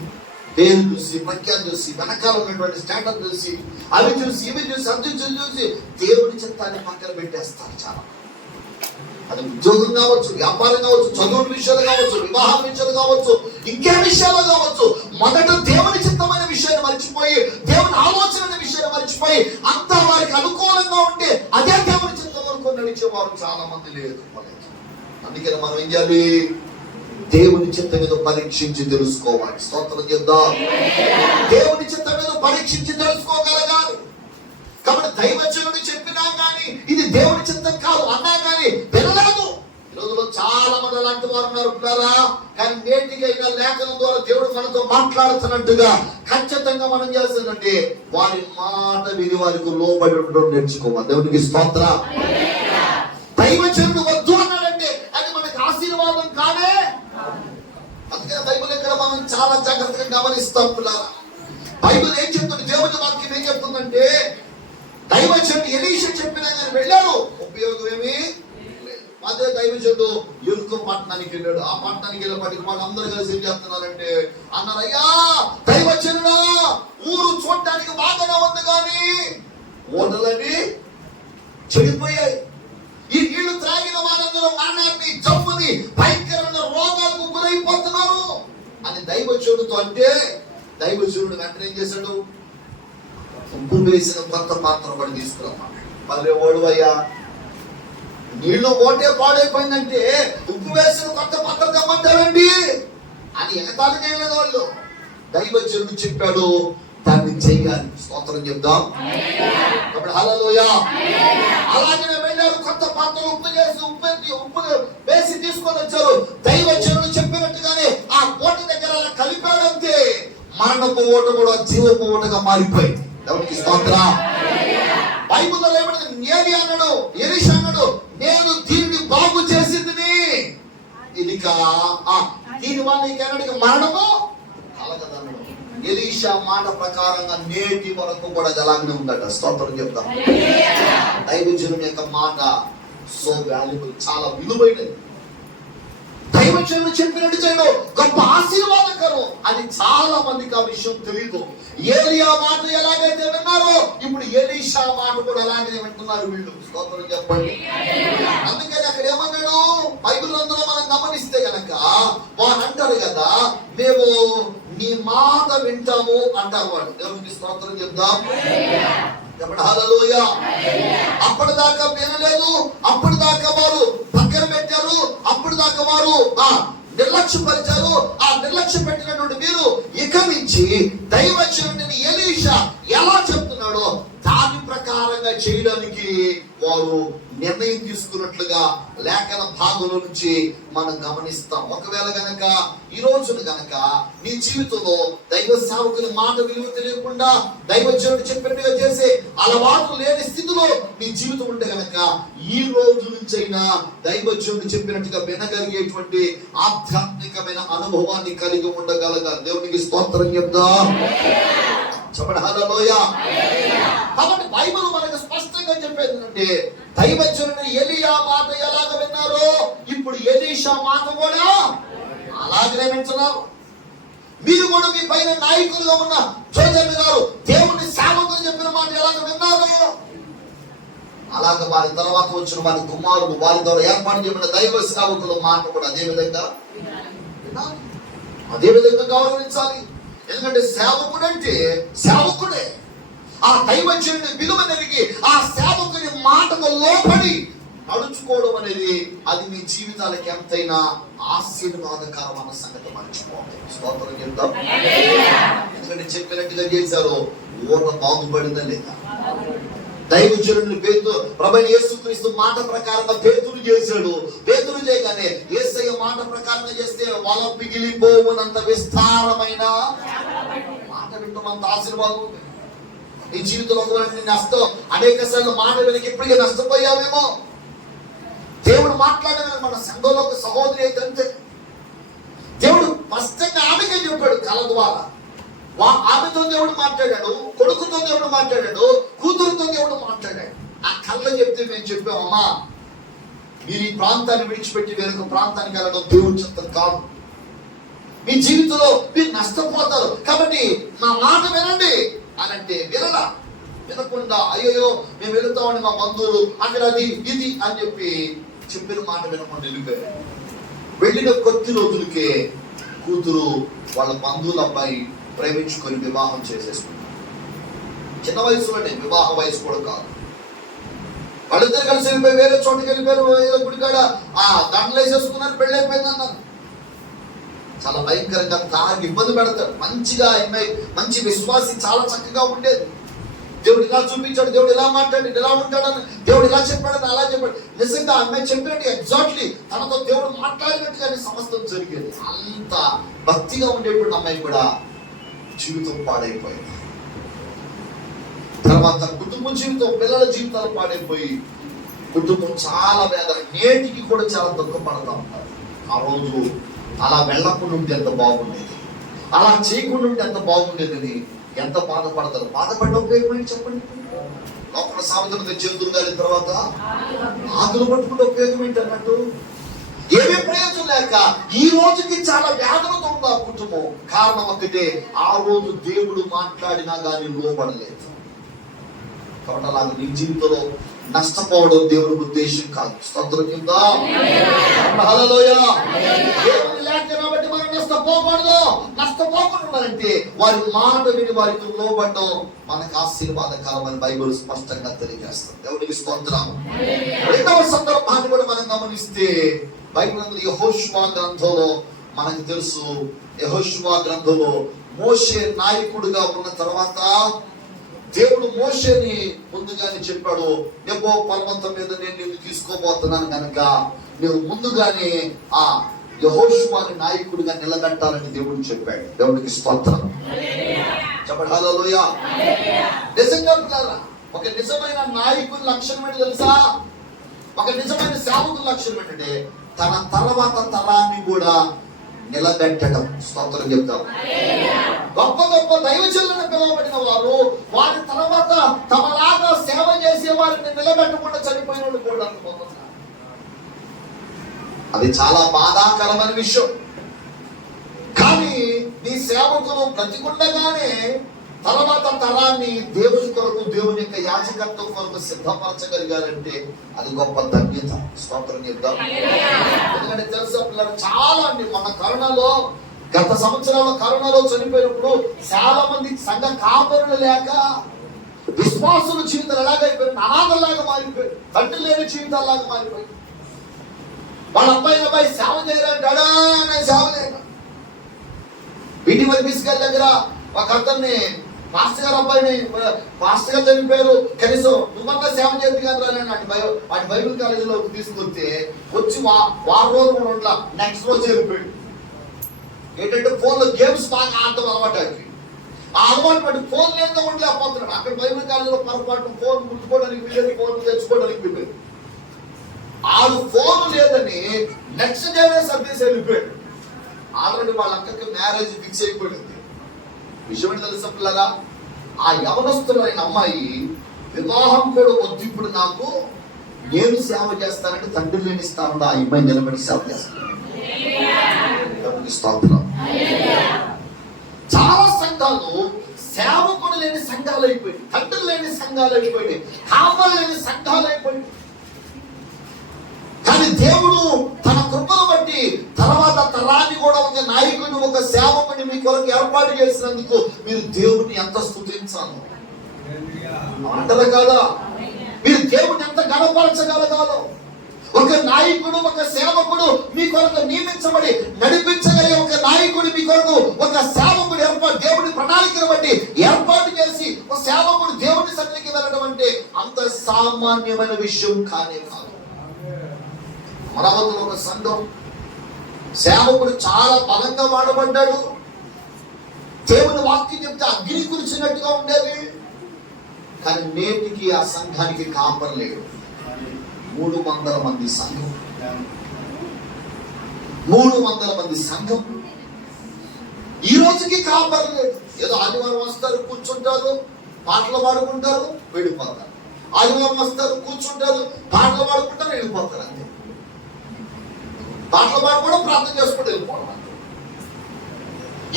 పేరు చూసి, ప్రఖ్యాన్ని చూసి, వెనకాల ఉన్నటువంటి స్టాండర్డ్ చూసి, అవి చూసి ఇవి చూసి అర్జున్ చూసి దేవుని చిత్తాన్ని పక్కన పెట్టేస్తారు చాలా. అది ఉద్యోగం కావచ్చు, వ్యాపారం కావచ్చు, చదువు విషయాలు కావచ్చు, వివాహం విషయాలు కావచ్చు, ఇంకే విషయాలు కావచ్చు. మొదట దేవుని చిత్తమైన విషయాన్ని మర్చిపోయి, దేవుని ఆలోచన విషయాన్ని మర్చిపోయి, అంతా వారికి అనుకూలంగా ఉంటే అదే దేవుని చిత్తం వరకు నడిచేవారు చాలా మంది లేదు. అందుకని మనం ఏం చేయాలి? దేవుని చిత్తం మీద పరీక్షించి తెలుసుకోవాలి. స్తోత్రం చేద్దాం. దేవుని చిత్తం మీద పరీక్షించి తెలుసుకోగలగాలి. దైవజనుడు చెప్పినా కానీ ఇది దేవుడి చిత్తం కాదు అన్నా కానీ వినలేదు. ఈ రోజులో చాలా మంది అలాంటి వారు ఉన్నారు. కానీ నేటికైనా లేఖనం ద్వారా దేవుడు మనతో మాట్లాడుతున్నట్టుగా ఖచ్చితంగా మనం చేస్తుందంటే వారి మాట విని వారికి లోబడి ఉండడం నేర్చుకోవాలి. దేవునికి స్తోత్రం. దైవజనుడు వద్దు అన్నాడంటే అది మనకి ఆశీర్వాదం కాదే. అందుకని బైబిల్ ఇక్కడ మనం చాలా జాగ్రత్తగా గమనిస్తాం పిల్లరా. బైబిల్ ఏం చెప్తుంది, దేవుని వాక్యం ఏం చెప్తుందంటే దైవజనుడు ఎలీషా చెప్పినా కానీ వెళ్ళాడు, ఉపయోగం ఏమి లేదు. అదే దైవజనుడు ఎరుకో పట్టణానికి వెళ్ళాడు. ఆ పట్టణానికి వెళ్ళేప్పటికి వాళ్ళు అందరూ కలిసి ఏం చెప్తున్నారంటే అన్నారు, అయ్యా దైవజనుడా ఊరు చూడటానికి బాగానే ఉంది కానీ ఓటలని చెడిపోయాయి. ఈ నీళ్లు త్రాగిన వారందరూ మరణాన్ని జమ్ముని భయంకరమైన రోగాలకు గురైపోతున్నారు అని దైవజనుడితో అంటే దైవజనుడు వెంటనే ఏం చేశాడు, ఉప్పు వేసిన కొత్త పాత్ర పడి తీసుకురమ్మన్నాడు. మళ్ళీ ఓడువయ్యా నీళ్లు ఓటే పాడైపోయిందంటే ఉప్పు వేసిన కొత్త పాత్ర తెమ్మంటారండి అని ఎగతాళి చేయలేదు వాళ్ళు. దైవజనుడు చెప్పాడు దాన్ని చెయ్యాలి. స్తోత్రం చెప్దాం. హల్లెలూయా. అలాగనే వెళ్ళారు, కొత్త పాత్రలు ఉప్పు వేసి తీసుకొని వచ్చారు. దైవజనుడు చెప్పినట్టుగానే ఆ ఓట దగ్గర అలా కలిపాడంతే మరణపు ఓట కూడా జీవపు ఓటగా మారిపోయింది. దేవునికి స్తోత్రం. బైబిల్లో ఏమంటుంది, నేని అన్నాడు, ఎలీషా అన్నాడు, నేను దీన్ని బాగు చేసింది ఇది దీని వల్ల నీకెన్నటికి మరణము కలగదన్నాడు. ఎలీషా మాట ప్రకారంగా నేటి వరకు కూడా అలాగనే ఉందట. స్తోత్రం చెప్తాం. దైవజనుని యొక్క మాట సో వాల్యుబుల్, చాలా విలువైనది. దైవజనుడు చెప్పినట్టు చేయడం గొప్ప ఆశీర్వాదకరం. అది చాలా మందికి ఆ విషయం తెలియదు. ఏలియా మాట ఎలాగైతే విన్నారో ఇప్పుడు ఎలీషా మాట కూడా అలాగే వింటున్నారు వీళ్ళు. స్తోత్రం చెప్పండి. అందుకని అక్కడ ఏమన్నాడు బైబిల్ అందులో మనం గమనిస్తే గనక వాడు అంటారు కదా, మేము నీ మాట వింటాము అంటారు వాడు. దేవునికి స్తోత్రం చెప్దాం. హల్లెలూయా. అప్పటిదాకా వినలేదు, అప్పటిదాకా వారు పక్కన పెట్టారు, అప్పటిదాకా వారు నిర్లక్ష్యపరిచారు. ఆ నిర్లక్ష్య పెట్టినటువంటి మీరు ఇక నుంచి దైవజనుడిని ఎలీషా ఎలా చెప్తున్నాడో దాని ప్రకారంగా చేయడానికి వారు నిర్ణయం తీసుకున్నట్లుగా లేఖన భాగంలో నుంచి మనం గమనిస్తాం. ఒకవేళ గనక ఈ రోజున గనక నీ జీవితంలో దైవ సేవకుని మాట విలువ తెలియకుండా దైవజనుడు చెప్పినట్టుగా చేసే అలవాటు లేని స్థితిలో నీ జీవితం ఉంటే గనక ఈ రోజు నుంచి అయినా దైవజనుడు చెప్పినట్టుగా వినగలిగేటువంటి ఆధ్యాత్మికమైన అనుభవాన్ని కలిగి ఉండగలగాలి. దేవునికి స్తోత్రం చెప్దాం. చెప్పండి హల్లెలూయా. కాబట్టి బైబిల్ మనకు స్పష్టంగా చెప్పేది అంటే దైవజనుడు ఎలీయా మాట ఎలాగ విన్నారో ఇప్పుడు ఎలీషా మాట కూడా అలాగనే వింటున్నారు. మీరు కూడా మీ పైన నాయకులుగా ఉన్న జోజన్ గారు దేవుని సేవకులు చెప్పిన మాట ఎలాగ విన్నారో అలాగ వారి తర్వాత వచ్చిన వారి కుమారులు వారి ద్వారా ఏర్పాటు చేయబడిన దైవ సేవకుల మాట కూడా అదే విధంగా గౌరవించాలి. ఎందుకంటే సేవకుడు అంటే సేవకుడే. ఆ దైవజనుడి విలువ నెరిగి ఆ సేవకుని మాటకు లోపడి నడుచుకోవడం అనేది అది మీ జీవితాలకు ఎంతైనా ఆశీర్వాదకరమైన సంగతి మర్చిపోవాలి. స్తోత్రం చెప్తాం. ఎందుకంటే చెప్పినట్టుగా చేశారు, ఊట బాగుపడిందా లేదా. దైవజనుడిని ప్రభువైన యేసుక్రీస్తు మాట ప్రకారంగా పేతురు చేశాడు. పేతురు చేయగానే యేసయ్య మాట ప్రకారంగా చేస్తే వల పిగిలిపోవునంత విస్తారమైన మాట వింటున్నంత ఆశీర్వాదం ఉంది. నీ జీవితంలో ఒకవేళ నష్టం అనేక సార్లు మాట వెనక ఇప్పటికే నష్టపోయావేమో. దేవుడు మాట్లాడేది మన సంఘంలో ఒక సహోదరి అయితే అంతే. దేవుడు స్పష్టంగా ఆమెకే చెప్పాడు కళ ద్వారా. ఆమెతో దేవుడు మాట్లాడాడు, కొడుకుతో దేవుడు మాట్లాడాడు, కూతురుతో దేవుడు మాట్లాడాడు. ఆ కళ్ళ చెప్తే మేము చెప్పామమ్మా మీరు ఈ ప్రాంతాన్ని విడిచిపెట్టి వేరొక ప్రాంతానికి వెళ్ళడం దేవుడి చిత్తం కాదు. మీ జీవితంలో మీరు నష్టపోతారు కాబట్టి నా మాట వినండి అని అంటే వినకుండా అయ్యో మేము వెళుతామని మా బంధువులు అక్కడ అది ఇది అని చెప్పిన మాట వినకుండా వెళ్ళిపోయారు. వెళ్ళిన కొద్ది రోజులకే కూతురు వాళ్ళ బంధువుల అబ్బాయి ప్రేమించుకొని వివాహం చేసేసుకున్నారు. చిన్న వయసులోనే, వివాహ వయసు కూడా కాదు. వాళ్ళిద్దరు కలిసి వెళ్ళిపోయి వేరే చోటుకి వెళ్ళిపోయారు. ఏదో గుడికాడ దండలు వేసేసుకున్నారు, పెళ్ళి అయిపోయింది అన్నారు. చాలా భయంకరంగా తాగి ఇబ్బంది పెడతాడు. మంచిగా మంచి విశ్వాసి చాలా చక్కగా ఉండేది. దేవుడు ఇలా చూపించాడు, దేవుడు ఇలా మాట్లాడి ఇలా ఉంటాడని, దేవుడు ఇలా చెప్పాడని అలా చెప్పాడు. నిజంగా అమ్మాయి చెప్పినట్టు ఎగ్జాక్ట్లీ తనతో దేవుడు మాట్లాడినట్టుగానే సమస్తం జరిగేది. అంత భక్తిగా ఉండేటువంటి అమ్మాయి కూడా జీవితం పాడైపోయింది. తర్వాత కుటుంబం జీవితం, పిల్లల జీవితాలు పాడైపోయి కుటుంబం చాలా వేదన, నేటికి కూడా చాలా దుఃఖపడతా ఉంటారు. ఆ రోజు అలా వెళ్ళకుండా ఉంటే ఎంత బాగుండేది, అలా చేయకుండా ఉంటే ఎంత బాగుండేది, ఎంత బాధపడతారు. బాధపడ్డ ఉపయోగం చెప్పండి. లోపల సామెతలు చేతులు గారిన తర్వాత ఆకులు పట్టుకుంటే ఉపయోగం ఏంటి అన్నట్టు, ఏమీ ప్రయోజనం లేక ఈ రోజుకి చాలా వేదనతో ఉంది ఆ కుటుంబం. కారణం ఒకటే, ఆ రోజు దేవుడు మాట్లాడినా కానీ లోబడలేదు. కాబట్టి అలాగే నీ జీవితంలో నష్టపోవడం దేవుడి ఉద్దేశం కాదు. స్తోత్రం కింద హల్లెలూయా. దేవుని లేఖనం బట్టి మనం నష్టపోకూడదు. నష్టపోకూడదంటే వారి మాట విని వారికి లోబడడం మనకు ఆశీర్వాదకరం అని బైబిల్ స్పష్టంగా తెలియజేస్తుంది. దేవునికి స్తోత్రం. రెండవ సందర్భాన్ని కూడా మనం గమనిస్తే బైబిల్ యెహోషువ గ్రంథంలో మనకు తెలుసు. యెహోషువ గ్రంథంలో మోషే నాయకుడిగా ఉన్న తర్వాత దేవుడు మోషేని ముందుగానే చెప్పాడు, నెబో పర్వతం మీద నేను నిన్ను తీసుకోబోతున్నాను కనుక నువ్వు ముందుగానే ఆ యెహోషువని నాయకుడిగా నిలబెట్టాలని దేవుడు చెప్పాడు. దేవుడికి స్తోత్రం. చెప్పండి హల్లెలూయా. నిజంగా ఒక నిజమైన నాయకుడి లక్షణం ఏంటి తెలుసా? ఒక నిజమైన సేవకుడి లక్షణం ఏంటంటే తన తర్వాత తరాన్ని కూడా నిలబెట్టడం. స్తోత్రం చెప్తాం. గొప్ప గొప్ప దైవజనులను పిలువబడిన వారు వారి తర్వాత తమలాగా సేవ చేసే వారిని నిలబెట్టకుండా చనిపోయిన వాళ్ళు కూడా అనుకుంటున్నారు. అది చాలా బాధాకరమైన విషయం. కానీ నీ సేవకులు బ్రతికుండగానే తర్వాత తరాన్ని దేవుని కొరకు, దేవుని యొక్క యాజకత్వం కొరకు సిద్ధపరచగలిగారంటే అది గొప్ప ధన్యత. స్తోత్రం చెప్తాం. ఎందుకంటే తెలుసా పిల్లలు, చాలా అండి మన కరోనాలో, గత సంవత్సరాల్లో కరోనాలో చనిపోయినప్పుడు చాలా మంది సంఘ కాపరులు లేక విశ్వాసుల జీవితాలు ఎలాగైపోయారు, అనాథల్లాగా మారిపోయారు, తండ్రి లేని జీవితాల్లాగా మారిపోయారు. వాళ్ళ అబ్బాయి సేవ చేయాలంటాడా, నేను సేవ చేయను. వీటి మరి బిస్కల్ దగ్గర ఒక అతన్ని పాస్టర్ గారు అబ్బాయిని, పాస్టర్ గారు చనిపోయారు, కనీసం నువ్వన్నా సేవ చేతి కానీ వాటి బైబిల్ కాలేజీలో తీసుకొస్తే వచ్చి వారం రోజులు కూడా ఉండాల, నెక్స్ట్ రోజు చనిపోయాడు. ఏంటంటే ఫోన్లో గేమ్స్ బాగా ఆడటం అలవాటు అయిపోయి, ఆ అలవాటు పట్టి ఫోన్ లేదో ఉండలేకపోతున్నాడు. అక్కడ బైబిల్ కాలేజీలో పొరపాటు ఫోన్ ముట్టుకోవడానికి వీలేదు, ఫోన్ తెచ్చుకోవడానికి వీలేదు. ఆడు ఫోన్ లేదని నెక్స్ట్ డేనే సర్వీస్ వెళ్ళిపోయాడు. ఆల్రెడీ వాళ్ళ అక్కకి మ్యారేజ్ ఫిక్స్ అయిపోయింది. విషయం ఏంటి తెలుసా పిల్లగా, ఆ యవనస్తులైన అమ్మాయి వివాహం కూడా వద్దు, ఇప్పుడు నాకు నేను సేవ చేస్తానంటే తండ్రి లేని స్థానంలో ఆ అమ్మాయి నిలబడి సేవ చేస్తాను. చాలా సంఘాలు సేవకుడు లేని సంఘాలు అయిపోయింది, తండ్రి లేని సంఘాలు అయిపోయింది, కాపలు లేని సంఘాలు అయిపోయింది. కానీ దేవుడు తన కృపను బట్టి తర్వాత తరాన్ని కూడా ఒక నాయకుడిని, ఒక సేవకుని మీ కొరకు ఏర్పాటు చేసినందుకు మీరు దేవుడిని ఎంత స్తుతించాలి అంటారు కదా. మీరు దేవుడిని ఎంత గణపరచగలగాలో. ఒక నాయకుడు, ఒక సేవకుడు మీ కొరకు నియమించబడి నడిపించగలిగే ఒక నాయకుడు మీ కొరకు, ఒక సేవకుడు ఏర్పాటు, దేవుడి ప్రణాళికను బట్టి ఏర్పాటు చేసి ఒక సేవకుడు దేవుడి సన్నిధికి వెళ్ళడం అంటే అంత సామాన్యమైన విషయం కానే కాదు. అమరావతిలో ఒక సంఘం సేవకుడు చాలా బలంగా వాడబడ్డాడు. దేవుని వాక్యం చెప్తే అగ్ని కురిచినట్టుగా ఉండేది. కానీ నేటికి ఆ సంఘానికి కాపర్ లేడు. 300 మంది సంఘం, 300 మంది సంఘం ఈ రోజుకి కాపర్ లేదు. ఏదో ఆదివారం వస్తారు, కూర్చుంటారు, పాటలు పాడుకుంటారు, వెళ్ళిపోతారు. ఆదివారం వస్తారు, కూర్చుంటారు, పాటలు పాడుకుంటారు, వెళ్ళిపోతారు. అంతే. పాటలు పాడుకోవడం, ప్రార్థన చేసుకుంటూ వెళ్ళిపోవడం.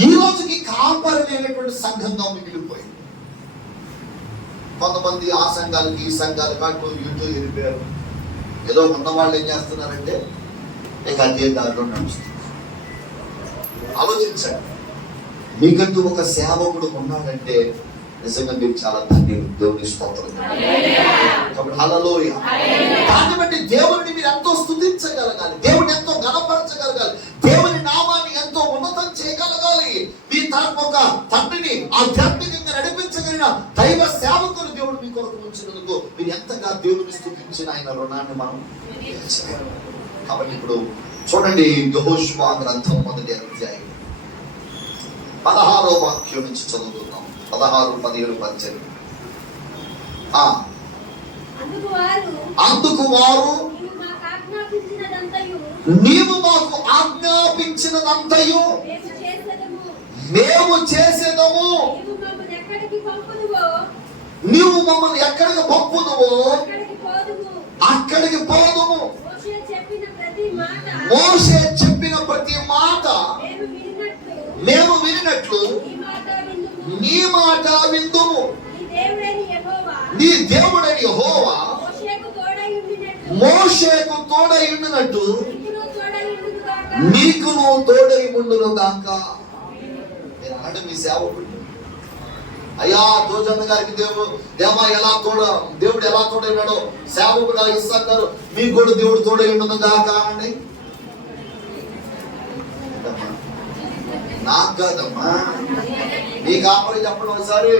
ఈ రోజుకి కాపరి లేనటువంటి సంఘంగా మిగిలిపోయింది. కొంతమంది ఆ సంఘాలకి ఈ సంఘాలకి అటు ఇటు వెళ్ళిపోయారు. ఏదో ఉన్న వాళ్ళు ఏం చేస్తున్నారంటే ఇక అదే దారిలో నడుస్తున్నారు. ఆలోచించండి, మీకంటూ ఒక సేవకుడు ఉన్నాడంటే నిజంగా మీరు చాలా ధన్యులు. దేవుని స్తోత్రం. హల్లెలూయా. దాన్ని బట్టి దేవుడిని మీరు ఎంతో స్తుతించగలగాలి, దేవుడిని ఎంతో గణపరచగలగాలి, దేవుని నామాన్ని ఎంతో ఉన్నతం చేయగలగాలి. మీ తరపు ఒక తండ్రిని ఆధ్యాత్మికంగా నడిపించగలిగిన దైవ సేవకులు కొరకు ఉంచినందుకు మీరు ఎంతగా దేవుని స్తుతించిన ఆయన రుణాన్ని మనం తీర్చలేము. కాబట్టి ఇప్పుడు చూడండి, యెహోషువ గ్రంథం 1వ అధ్యాయం 16వ వాక్యం నుంచి చదువుతున్నాం. 16, 17, 18. అందుకు వారు నీవు మాకు ఆజ్ఞాపించినదంతయు మేము చేసేదము, నీవు మమ్మల్ని ఎక్కడికి పంపుదువో అక్కడికి పోదుము. మోషే చెప్పిన ప్రతి మాట మేము వినినట్లు నీ మాట విందుము. నీ దేవుడైన యెహోవా మోషేకు తోడై ఉండినట్టు నీకును తోడై ఉండును గాక. అంటే మీ సేవకుడు అయ్యా జోజన్న గారికి దేవా ఎలా దేవుడు ఎలా తోడైనాడో సేవకుడు ఇస్సాకు గారు మీకు కూడా దేవుడు తోడై ఉండును గాక అనండి. నాకు కాదమ్మా, నీ కాపరి చెప్పండి ఒకసారి.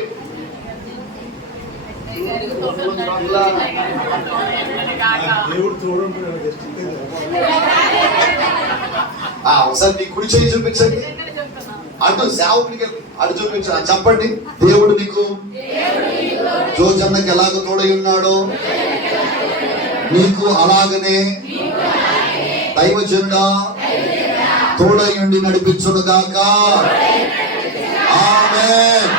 ఒకసారి నీ కుడి చేయి చూపించండి, అటు సేవకుడికి అటు చూపించండి, చెప్పండి. దేవుడు నీకు జోజన్నకి ఎలాగ తోడై ఉన్నాడో నీకు అలాగనే దైవజనుడా తోడై ఉండి నడిపించును గాక. ఆమేన్.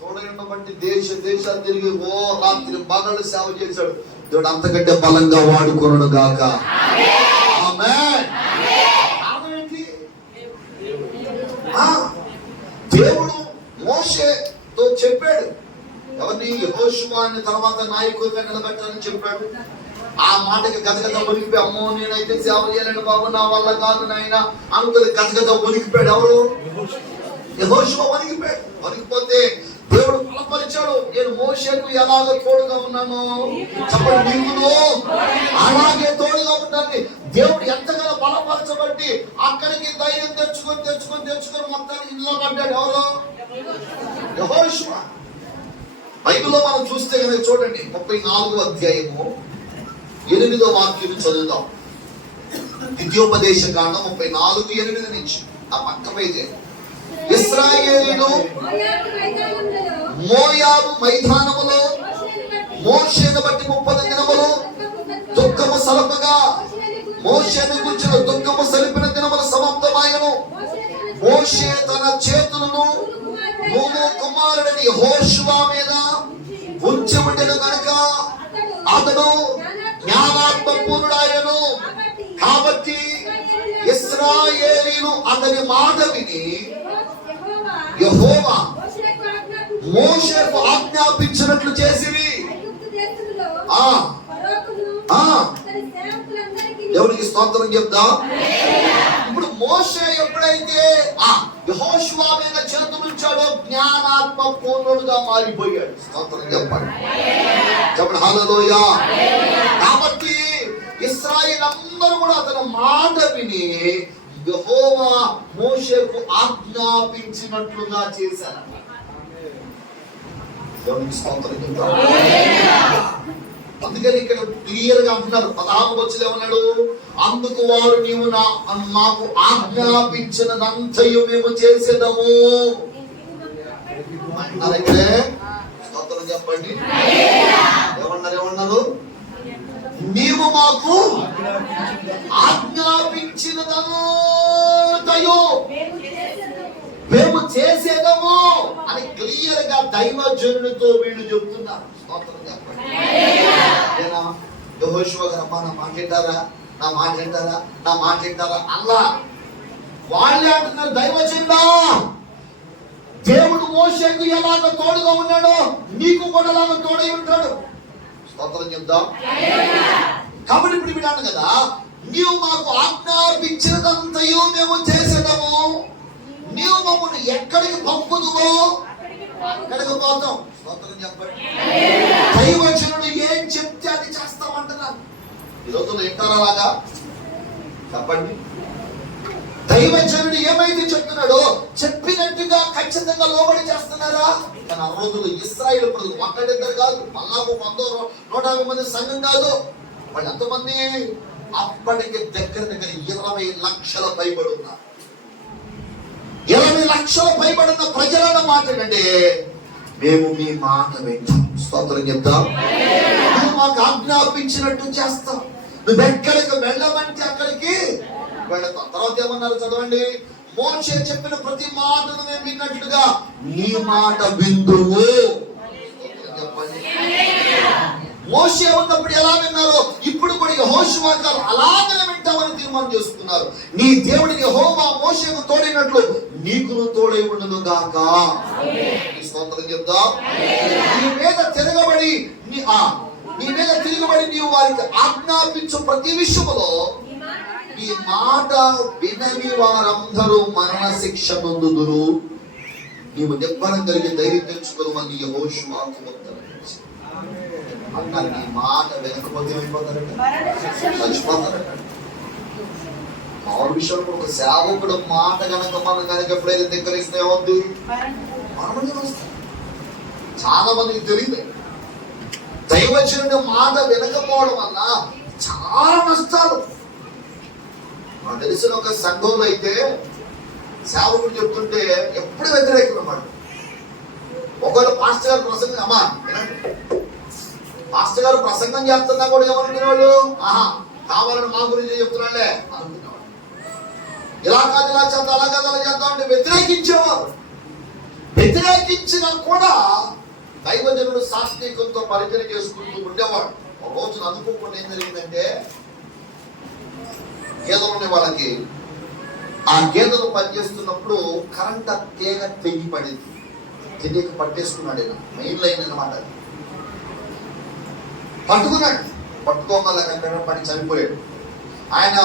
తోడై ఉండబట్టి దేశాలు తిరిగి రాత్రి పగలు సేవ చేశాడు. దేవుడు అంతకంటే బలంగా వాడుకొనును గాక. ఆమేన్. దేవుడు మోషేతో చెప్పాడు, ఎవరిని? యెహోషువని తర్వాత నాయకుడిగా నిలబెట్టాలని చెప్పాడు. ఆ మాటకి గజగజ ఉనికిపోయి, అమ్మో నేనైతే సేవ చేయలేను బాబు, నా వల్ల కాదు నాయన అనుకుని గజగజ ఉనికిపోయాడు. ఎవరు? యెహోషువ వణికిపోయాడు. వణికిపోతే దేవుడు బలపరిచాడు. నేను మోషేకు ఎలాగ తోడుగా ఉన్నాను చెప్పండి, నీకును అలాగే తోడుగా ఉంటాను. దేవుడు ఎంతగానో బలపరచబట్టి అక్కడికి ధైర్యం తెచ్చుకొని మొత్తానికి నిలబడ్డాడు. ఎవరు? యెహోషువ. బైబిల్లో మనం చూస్తే కనుక చూడండి, 34వ అధ్యాయము 8వ వాక్యం చదువుతాం. ద్వితీయోపదేశ కాండం 34:8 నుంచి ఆ పక్క పేజీ. ఇశ్రాయేలీయులు మోయాబు మైదానములో మోషేను బట్టి 30 దినములు దుఃఖము సలపగా మోషేను గురించిన దుఃఖము సలిపిన దినములు సమాప్తమాయెను. మోషే తన చేతులను నూను కుమారుడని యెహోషువ మీద ఉంచి ఉండెను గనుక అతడు జ్ఞానాత్మ పూర్ణుడాయెను. కాబట్టి ఇశ్రాయేలీయులు అతని మాట విని యెహోవా మోషేకు ఆజ్ఞాపించినట్లు చేసిరి. దేవునికి స్తోత్రం చెప్తా. ఇప్పుడు మోషే ఎప్పుడైతే యెహోషువ మీద చేతులుంచాడో జ్ఞానాత్మ పూర్ణుడుగా మారిపోయాడు. స్తోత్రం చెప్పండి, చెప్పండి హల్లెలూయా. కాబట్టి ఇశ్రాయేలు అందరూ కూడా అతని మాట విని యెహోవా మోషేకు ఆజ్ఞాపించినట్లుగా చేశారు. దేవునికి స్తోత్రం చెప్తా. అందుకని ఇక్కడ క్లియర్ గా అంటున్నారు, 16వ వచనం ఏమన్నాడు? అందుకు వారు నీవు మాకు ఆజ్ఞాపించినదంతయు మేము చేసేదము అంటున్నారు. ఇక్కడే స్తోత్రం చెప్పండి. ఏమన్నారు? నీవు మాకు ఆజ్ఞాపించినదంతయు మేము చేసేదము అని క్లియర్ గా దైవజనునితో వీళ్ళు చెప్తున్నారు. స్తోత్రం చెప్పండి. యెహోషువ గారు అమ్మా నా మాట వింటారా అల్లా వాళ్ళే అంటున్నారు, దైవజనుడా దేవుడు మోషేకు ఎలాగ తోడుగా ఉన్నాడో నీకు కూడా అలాగ తోడై ఉంటాడు. స్తోత్రం చెప్దాం. కాబట్టి ఇప్పుడు విన్నాను కదా, నీవు మాకు ఆజ్ఞాపించినదంతయు మేము చేసేదము, నీవు మమ్మల్ని ఎక్కడికి పంపుదువో అక్కడికి పోతాం. స్తోత్రం చెప్పండి. దైవజనుడు ఏం చెప్తే అది చేస్తామంటున్నారు. ఈ రోజుల్లో వింటారా అలాగా? చెప్పండి. దైవజనుడు ఏమైతే చెప్తున్నాడో చెప్పినట్టుగా ఖచ్చితంగా లోబడి చేస్తున్నారా? కానీ ఆ రోజుల్లో ఇశ్రాయేలు ప్రజలు ఒక్కడిద్దరు కాదు, మళ్ళా 100-150 మంది సంఘం కాదు, వాళ్ళు ఎంతమంది? అప్పటికి దగ్గర 20 లక్షల పైబడి ఉన్నారు. 20 లక్షల పైబడిన ప్రజలను మాట్లాడండి, మేము మీ మాట వింటాం. స్తోత్రం చెప్తాం. నువ్వు మాకు ఆజ్ఞాపించినట్టు చేస్తాం. నువ్వు ఎక్కడికి వెళ్ళమంటే అక్కడికి వెళతాం. తర్వాత ఏమన్నారు చదవండి. మోషే చెప్పిన ప్రతి మాటను నేను విన్నట్లుగా నీ మాట విందువు. చెప్పండి. మోషే ఉన్నప్పుడు ఎలా విన్నారో ఇప్పుడు కూడా యెహోషువ గారు అలాగనే వింటామని తీర్మానం చేసుకున్నారు. నీ దేవుడిని యెహోవా మోషేకు తోడైనట్లు నీకును తోడై ఉండును గాక. స్తోత్రం చెప్తాం. నీ మీద తిరగబడి నీవు వారికి ఆజ్ఞాపించు ప్రతి విషయములో ఈ మాట వినని వారందరూ మరణ శిక్ష నొందుదురు. నీవు నిబ్బరం కలిగి ధైర్యం తెచ్చుకోమని యెహోషువకు అన్నారు. నీ మాట వినకపోతే ఏమైపోతారంటే చచ్చిపోతారంట. మామూలు విషయంలో కూడా ఒక సేవకుడు మాట మనం కనుక ఎప్పుడైతే ధిక్కరిస్తే ఏమవుద్ది? మరణమే వస్తుంది. చాలా మందికి తెలియదు. దైవజనుడి మాట వినకపోవడం వల్ల చాలా నష్టాలు. నాకు తెలిసిన ఒక సంఘంలో అయితే సేవకుడు చెప్తుంటే ఎప్పుడు వ్యతిరేకం అన్నమాట. ఒకవేళ పాస్టర్ గారు ప్రసంగం, అమ్మా పాస్టర్ గారు ప్రసంగం చేస్తున్నా కూడా ఏమనుకునేవాళ్ళు, కావాలని మా గురించి చెప్తున్నాడే అనుకునేవాడు. ఇలా కాదు ఇలా చేద్దాం, అలా కాదు అలా చేద్దాం అంటే వ్యతిరేకించేవారు. వ్యతిరేకించినా కూడా దైవజనుడు సాత్వికంతో పరిచయం చేసుకుంటూ ఉండేవాడు. ఒక రోజున అనుకోకుండా ఏం జరిగిందంటే, గేదెలు ఉండే వాళ్ళకి ఆ గేదెలు పనిచేస్తున్నప్పుడు కరెంట్ తీగ తెగి పడింది. తెలియక పట్టేసుకున్నాడు. ఇలా మెయిన్ లైన్ అన్నమాట. పట్టుకున్నాడు. పట్టుకోగల పడి చనిపోయాడు. ఆయన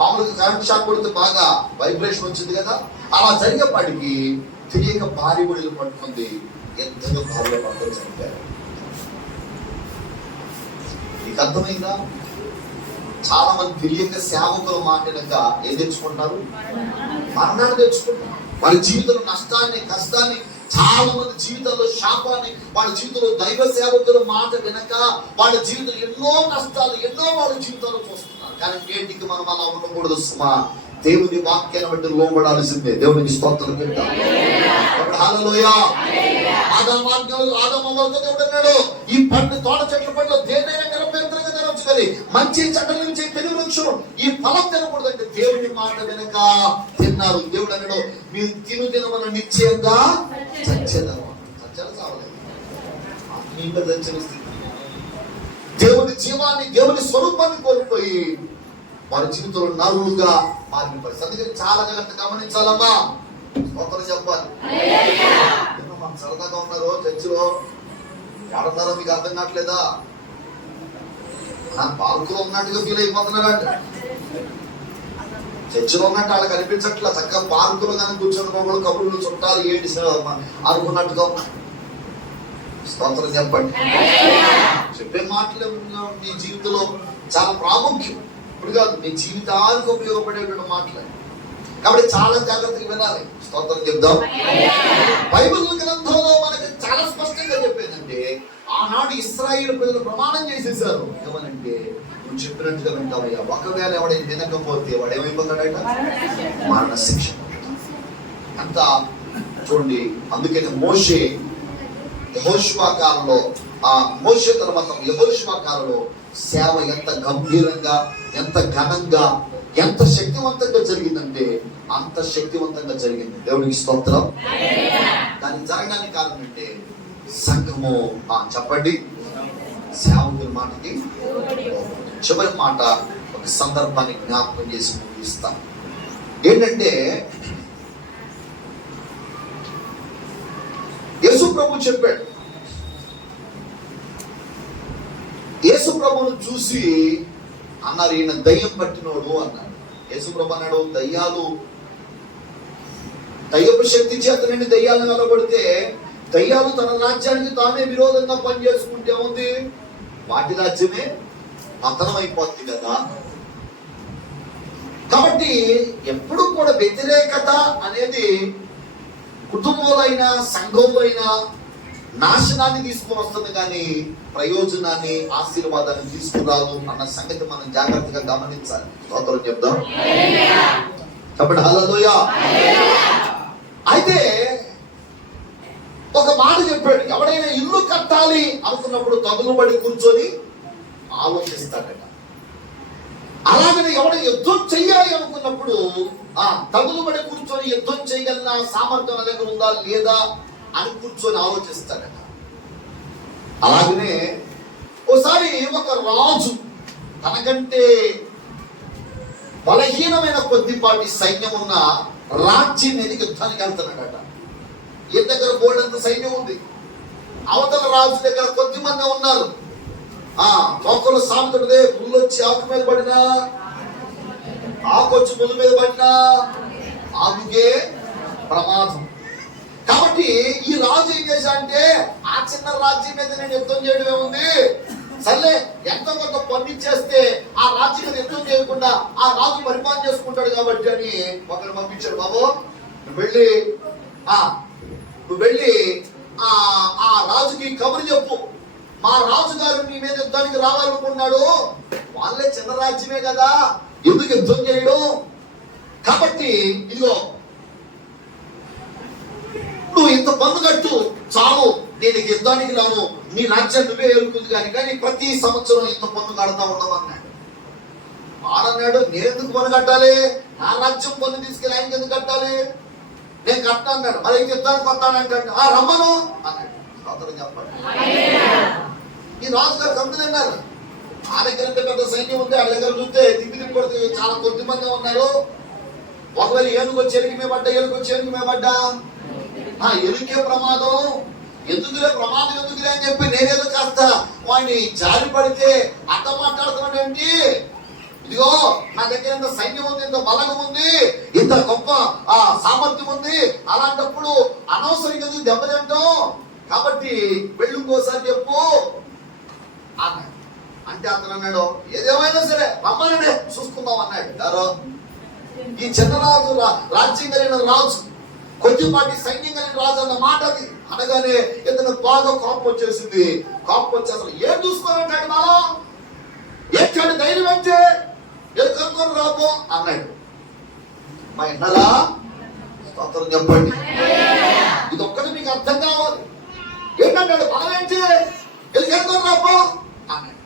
మామూలుగా కరెంట్ షాక్ కొడితే బాగా వైబ్రేషన్ వచ్చింది కదా, అలా జరిగేపాటికి తెలియక భారీ గుడిలు పట్టుకుంది. ఎంతగా భార్య పట్టుకొని చనిపోయారు. నీకు అర్థమైందా? చాలా మంది తెలియక సేవకులు మాట్లాడక ఏం తెచ్చుకుంటారు? మరణాన్ని తెచ్చుకుంటారు. వారి జీవితంలో నష్టాన్ని, కష్టాన్ని, చాలా మంది జీవితంలో శాపాన్ని, వాళ్ళ జీవితంలో దైవ సేవకుల మాట వినక వాళ్ళ జీవితంలో ఎన్నో కష్టాలు, ఎన్నో వాళ్ళ జీవితంలో చూస్తున్నారు. కానీ నేటికి మనం అలా ఉండకూడదు సుమా. దేవుని వాక్యాన్ని బట్టి లోబడాల్సిందే. దేవునికి స్తోత్రం చెప్తాం. హల్లెలూయా. దేవుడు అన్నాడు, ఈ పండు తోట చెట్ల పండు దేనైనా నిరభ్యంతరంగా తినవచ్చు, కానీ మంచి చెట్ల నుంచి తెలివి వృక్షం ఈ ఫలం తినకూడదంటే దేవుని మాట వెనక తిన్నారు. దేవుడు అన్నాడు, మీరు తినమని నిశ్చయంగా చచ్చేదాం. చచ్చేలా చావలేదు. ఇంకా చచ్చిన స్థితి. దేవుని జీవాన్ని, దేవుని స్వరూపాన్ని కోల్పోయి వారి జీవితంలో నరులుగా మారిపోయి. అందుకని చాలా జాగ్రత్త గమనించాలమ్మా. స్తోత్రం చెప్పాలి. మన సరదాగా ఉన్నారు చర్చిలో, ఏడున్నారో మీకు అర్థం కావట్లేదా? పార్కులో ఉన్నట్టుగా ఫీల్ అయిపోతున్నారంట. చర్చిలో ఉన్నట్టు వాళ్ళకి అనిపించట్లా. చక్కగా పార్కులో కానీ కూర్చొని కబుర్లు చుట్టాలు ఏంటి అనుకున్నట్టుగా ఉన్నా. స్తోత్రం చెప్పండి. చెప్పే మాటలు మీ జీవితంలో చాలా ప్రాముఖ్యం. ఇప్పుడు కాదు, మీ జీవితానికి ఉపయోగపడేటువంటి మాటలు. కాబట్టి చాలా జాగ్రత్తగా వినాలి. స్తోత్రం చెప్దాం. బైబిల్ గ్రంథంలో మనకి చాలా స్పష్టంగా చెప్పేదంటే, ఆనాడు ఇశ్రాయేలు ప్రజలు ప్రమాణం చేసేసారు. ఏమనంటే, నువ్వు చెప్పినట్టుగా వింటావయ్యా, ఒకవేళ ఎవడైనా వినకపోతే వాడు ఏమైపోతాడట? మరణ శిక్ష. అంత చూడండి. అందుకని మోషే యెహోషువ కాలంలో, ఆ మోషే తర్వాత యెహోషువ కాలంలో సేవ ఎంత గంభీరంగా, ఎంత ఘనంగా, ఎంత శక్తివంతంగా జరిగిందంటే అంత శక్తివంతంగా జరిగింది. దేవునికి స్తోత్రం. దానికి జరగడానికి కారణం అంటే సంఘము. చెప్పండి, సేవకుల మాటకి. చివరి మాట ఒక సందర్భాన్ని జ్ఞాపకం చేసి ముగిస్తాం. ఏంటంటే, యేసు ప్రభు చెప్పాడు. యేసు ప్రభువును చూసి అన్నారు, ఈయన దయ్యం పట్టినోడు అన్నాడు. యేసు ప్రభు అన్నాడు, దయ్యపు శక్తి చేతనండి దయ్యాలను వెళ్ళబడితే దయ్యాలు తన రాజ్యానికి తానే విరోధంగా పనిచేసుకుంటే ఉంది, వాటి రాజ్యమే పతనం అయిపోద్ది కదా. కాబట్టి ఎప్పుడు కూడా వ్యతిరేకత అనేది కుటుంబంలో అయినా సంఘంలో అయినా నాశనాన్ని తీసుకొని వస్తుంది, కానీ ప్రయోజనాన్ని ఆశీర్వాదాన్ని తీసుకురాదు అన్న సంగతి మనం జాగ్రత్తగా గమనించాలి. స్తోత్రం చెప్దాం. కాబట్టి హల్లెలూయా. అయితే ఒక మాట చెప్పాడు, ఎవడైనా ఇల్లు కట్టాలి అనుకున్నప్పుడు తగులుబడి కూర్చొని ఆలోచిస్తాడట. అలాగనే ఎవడ యుద్ధం చెయ్యాలి అనుకున్నప్పుడు తగులుబడి కూర్చొని యుద్ధం చేయగలన సామర్థ్యం నా దగ్గర ఉందా లేదా అని కూర్చొని ఆలోచిస్తాడట. అలాగనే ఓసారి ఒక రాజు తనకంటే బలహీనమైన కొద్దిపాటి సైన్యం ఉన్న రాజ్యం మీద యుద్ధానికి వెళ్తున్నాడట. ఈ దగ్గర బోర్డంత సైన్యం ఉంది, అవతల రాజు దగ్గర కొద్ది మంది ఉన్నారు. తోకలు సాగుతుంటే ముళ్ళు వచ్చి ఆకు మీద పడినా, ఆకొచ్చి ముళ్ళు మీద పడినా ఆకుకే ప్రమాదం. కాబట్టి ఈ రాజు ఏం చేశాడంటే, ఆ చిన్న రాజ్యం మీద నేను యుద్ధం చేయడం ఏముంది, సర్లే ఎంతో కొంత పన్నిచ్చేస్తే ఆ రాజ్యం మీద యుద్ధం చేయకుండా ఆ రాజు పరిపాలన చేసుకుంటాడు కాబట్టి అని ఒకరు పంపించాడు. బాబు నువ్వు వెళ్ళి ఆ రాజుకి కబురు చెప్పు, మా రాజుగారు నీ మీద యుద్ధానికి రావాలనుకున్నాడు, వాళ్ళే చిన్న రాజ్యమే కదా, ఎందుకు యుద్ధం చేయడం, కాబట్టి ఇదిగో నువ్వు ఇంత పన్ను కట్టు చాలు, నేను యుద్ధానికి రాను, నీ రాజ్యం నువ్వే ఎలుగుతుంది కానీ ప్రతి సంవత్సరం ఇంత పన్ను కడతా ఉండమన్నాడు. వాడన్నాడు, నేనెందుకు పన్ను కట్టాలి, నా రాజ్యం పన్ను తీసుకెళ్ళి ఆయనకి ఎందుకు కట్టాలి, నేను కట్టా అన్నాడు. మరి యుద్ధానికి వస్తానంటాడు, రమ్మను అన్నాడు. చెప్పండి, ఈ రాజుగారు కంపెనీ అన్నారు, ఆ దగ్గర పెద్ద సైన్యం ఉంది, ఆ దగ్గర చూస్తే తిప్పి కొడితే చాలా కొద్ది మంది ఉన్నారు. ఒకవేళ ఏనుగొచ్చి ఎలుగు మేపడ్డా ఎలుకే ప్రమాదం, ఎందుకులే అని చెప్పి నేనేదో కాస్త వాడిని జారి పడితే అట్ట మాట్లాడుతున్నాడేంటి, ఇదిగో నా దగ్గర ఇంత సైన్యం ఉంది, ఇంత బలగం ఉంది, ఇంత గొప్ప సామర్థ్యం ఉంది, అలాంటప్పుడు అనవసరంగా దెబ్బతింటాం, కాబట్టి వెళ్ళుకోసారి చెప్పు అన్నాడు. అంటే అతను అన్నాడు, ఏదేమైనా సరే రమ్మనండి చూసుకుందాం అన్నాడు. ఎవరో ఈ చిన్న రాజు, రాజ్యం కలిగిన రాజు, కొద్దిపాటి సైన్యం కలిగిన రాజు అన్న మాట అది అనగానే ఇతను బాగా కోపం వచ్చేసింది. కోపం వచ్చి అసలు ఏం చూసుకోనంటాడు, మనం ఎక్కడ ధైర్యం అంటే కనుక్కొని రాబో అన్నాడు. మా ఎన్నరా స్తోత్రం చెప్పండి, ఇది ఒక్కటి మీకు అర్థం కావాలి. ఏంటంటాడు, బలం ఏంటి, కనుక్కొని రాబో అన్నాడు.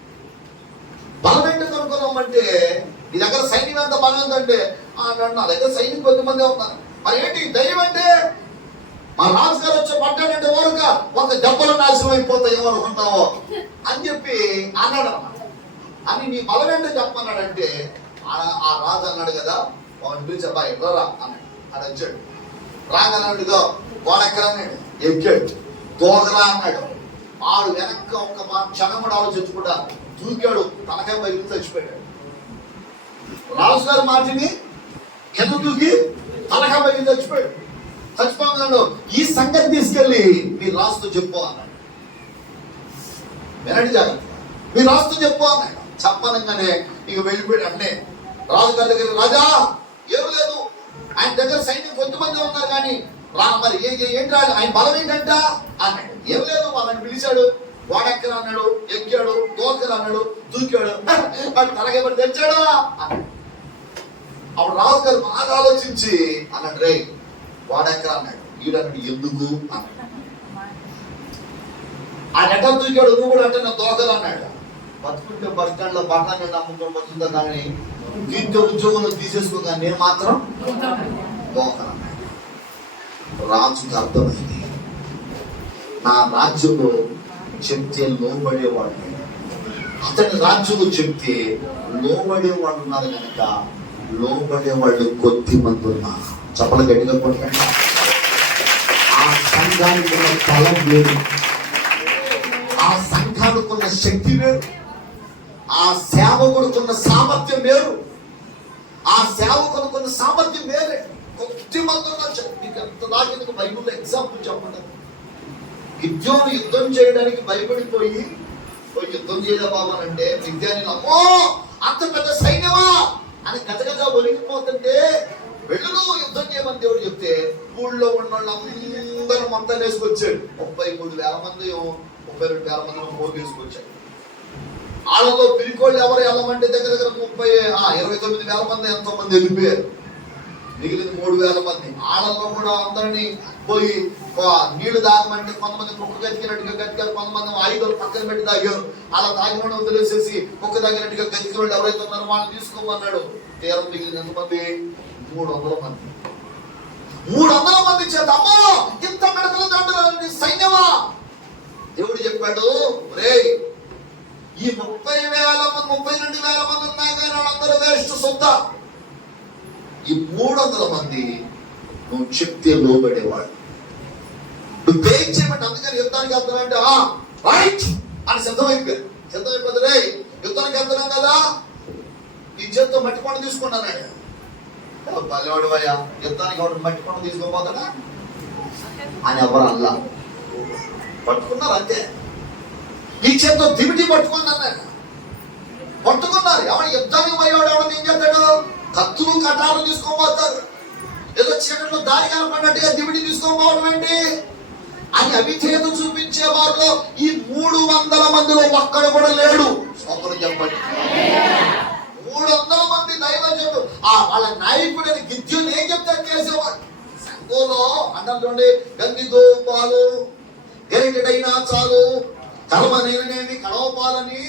బలం ఏంటి కనుక్కోమంటే, నీ దగ్గర సైన్యం ఎంత బలం ఉందంటే అన్నాడు, నా దగ్గర సైన్యం కొద్దిమంది ఉన్నారు. మరి ఏంటి ధైర్యం అంటే, మా రాజుగారు వచ్చి పడ్డాడంటే వరకు ఒక దెబ్బలు నాశనం అయిపోతాయి ఏమనుకుంటావో అని చెప్పి అన్నాడు. అని నీ బలం ఏంటో చెప్పన్నాడంటే, ఆ రాజు అన్నాడు కదా, వాడిని పిలిచి అబ్బా ఎక్కరా అన్నాడు. అది వచ్చాడు, రాగలన్నాడుగా గోడెక్కరన్నాడు, ఎక్కాడు, దోగరా అన్నాడు. ఆడు వెనక్క ఒక క్షణం కూడా ఆలోచించకుండా దూకాడు, తనకాయ పగిలి చచ్చిపోయాడు. రాజుగారి మాటిని ఎందుకు దూకి తనకాయ పగిలి చచ్చిపోయాడు. చచ్చిపోతున్నాడు, ఈ సంగతి తీసుకెళ్ళి మీ రాజుతో చెప్పు అన్నాడు. వినండి జాగ్రత్త, మీ రాజుతో చెప్పు అన్నాడు. చెప్పనంగానే ఇక వెళ్ళిపోయాడు. అంటే రాజుగారి దగ్గర, రాజా ఏం లేదు, ఆయన దగ్గర సైన్యం కొంతమంది ఉన్నారు కానీ మరి ఏంటి ఆయన బలం ఏంటంట అన్నాడు. ఏం లేదు, వాళ్ళని పిలిచాడు, వాడెక్కర అన్నాడు, ఎక్కాడు, దోకరు అన్నాడు, దూకాడు, వాడు తనకెవరు తెచ్చాడా అన్నాడు. అప్పుడు రాజుగారు బాగా ఆలోచించి అన్నాడు, రే వాడెక్కర అన్నాడు. ఈడన్నాడు, ఎందుకు అన్నాడు. ఆయన ఎట్లా దూకాడు, నువ్వు కూడా అంటే నా దోకరు అన్నాడు. బతుకుంటే బస్ స్టాండ్ లో బట్టలు నమ్ముకొని వస్తుందా, దాన్ని దీంతో ఉద్యోగంలో తీసేసుకోగా నేను మాత్రం దోకరు అన్నాడు. రాజుకు అర్థమైంది, నా రాజ్యంలో చెప్తే లోబడేవాడు, అతని రాజ్యంలో చెప్తే లోబడేవాడు ఉన్నారు కనుక లోబడేవాళ్ళు కొద్ది మంది ఉన్నారు. చెప్పలు గట్టిగా కొట్టండి. ఆ సంఘానికి ఉన్న బలం లేదు, ఆ సంఘానికి ఉన్న శక్తి వేరు, ఆ సేవకుడుకున్న సామర్థ్యం వేరు, ఆ సేవకుడుకున్న సామర్థ్యం వేరే. కొద్ది మంది ఉన్నారు. మీకు ఎంత దాకా బైబిల్లో ఎగ్జాంపుల్ చెప్పండి. గిద్యోను యుద్ధం చేయడానికి భయపడిపోయి యుద్ధం చేయలే బాబు అంటే విద్యాని అమ్మో అంత పెద్ద సైన్యమా అని గజగజ ఒలిగిపోతుంటే వెళ్ళు యుద్ధం చేయమని వెళ్ళమని దేవుడు చెప్తే ఊళ్ళో ఉన్న వాళ్ళందరూ మొత్తం వేసుకొచ్చాడు. 33,000 మంది 32,000 మంది మోగేసుకొచ్చాడు. వాళ్ళలో పిరికోళ్ళు ఎవరు వెళ్ళమంటే దగ్గర 29,000 మంది ఎంతో మంది వెళ్ళిపోయారు. మిగిలిన 3,000 మంది. వాళ్ళలో కూడా అందరినీ పోయి నీళ్లు తాగమంటే కొంతమంది కుక్క గతికినట్టుగా గతికారు, కొంతమంది ఆయుధాలు పక్కన పెట్టి తాగారు. అలా తాగిన వదిలేసేసి కుక్క తాగినట్టుగా గతికిన వాళ్ళు ఎవరైతే ఉన్నారో వాళ్ళని తీసుకోమన్నాడు. తీరం మిగిలిన ఎంతమంది? 300 మంది. 300 మంది చేత అమ్మో ఇంత మెడతల దండలు సైన్యమా? దేవుడు చెప్పాడు, రే ఈ 30,000 మంది 32,000 మంది ఉన్నాయి కానీ వాళ్ళందరూ వేస్ట్ సొంత. ఈ 300 మంది నువ్వు చెప్తే లోబడేవాడు. నువ్వు పేరు చేయమంటే అందుకని యుద్ధానికి వెళ్తానంటే రైట్ అని సిద్ధమైపోయారు. సిద్ధమైపోతే రే యుద్ధానికి వెళ్తున్నాం కదా నీ చేతితో మట్టి పండు తీసుకున్నాడు. పల్లెవాడు అయ్యా యుద్ధానికి వాడు మట్టి పండు తీసుకోపోతాడా అని ఎవరు అల్లా పట్టుకున్నారు. అంతే. ఈ చేతితో దివిటి పట్టుకున్నాను పట్టుకున్నారు. ఎవరు యుద్ధానికి పోయేవాడు ఎవరు ఏం చేస్తాడు? కత్తులు కటాలు తీసుకోబోతారు. ఏదో చీకట్లో దారి కనపడినట్టుగా దివిటి తీసుకోపోవడం ఏంటి అని అవిధేయత చూపించే వారిలో ఈ 300 మందిలో ఒక్కడు కూడా లేడు. ఒకరు చెప్పండి. 300 మంది దైవజనుడు వాళ్ళ నాయకుడని గిద్యోను ఏం చెప్తారు చేసేవాడు. సంఘంలో అంటుండే గంగితో పాలు గరిటెడైనా చాలు కర్మనేనేమి కడవపాలని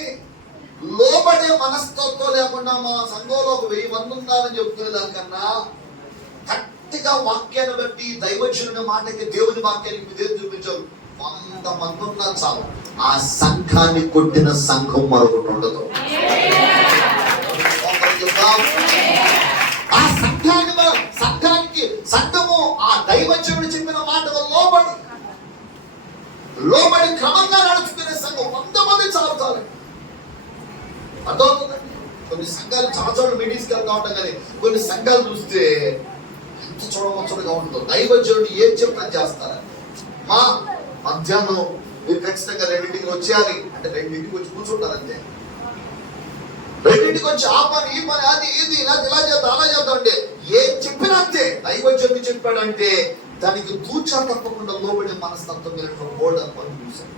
లోబడే మనస్తత్వం లేకుండా మా సంఘంలో 1000 మంది ఉన్నారని చెప్తున్న దానికన్నా గట్టిగా వాక్యాన్ని బట్టి దైవజనుని మాటకి దేవుని వాక్యానికి విధేయత చూపించారు. 100 మంది ఉన్నా చాలు. ఆ సంఘాన్ని కొట్టిన సంఘం మరొకటి ఉండదు. ఆ సంఘానికి సంఘము ఆ దైవజనుడు చెప్పిన మాటలు లోబడి క్రమంగా నడుచుకునే సంఘం 100 మంది చాలు. అర్థమవుతుందండి. కొన్ని సంఘాలు చాలా చోట్ల మీటింగ్స్కి వెళ్తా ఉంటాం కానీ కొన్ని సంఘాలు చూస్తే ఎంత చూడవచ్చుగా ఉంటుందో. దైవజనుడు ఏం చెప్తాను చేస్తారా? మా మధ్యాహ్నం మీరు ఖచ్చితంగా 2ంటికి వచ్చేయాలి అంటే 2ంటికి వచ్చి కూర్చుంటారు. అంతే. 2ంటికి వచ్చి ఆ పని ఈ పని అది ఇది ఇలా చేద్దాం అలా చేద్దాం అంటే ఏం చెప్పినా అంతే. దైవజనుడు చెప్పాడంటే దానికి తూచా తప్పకుండా లోబడి మనస్తత్వం మీద బోర్డు అని చూశాను.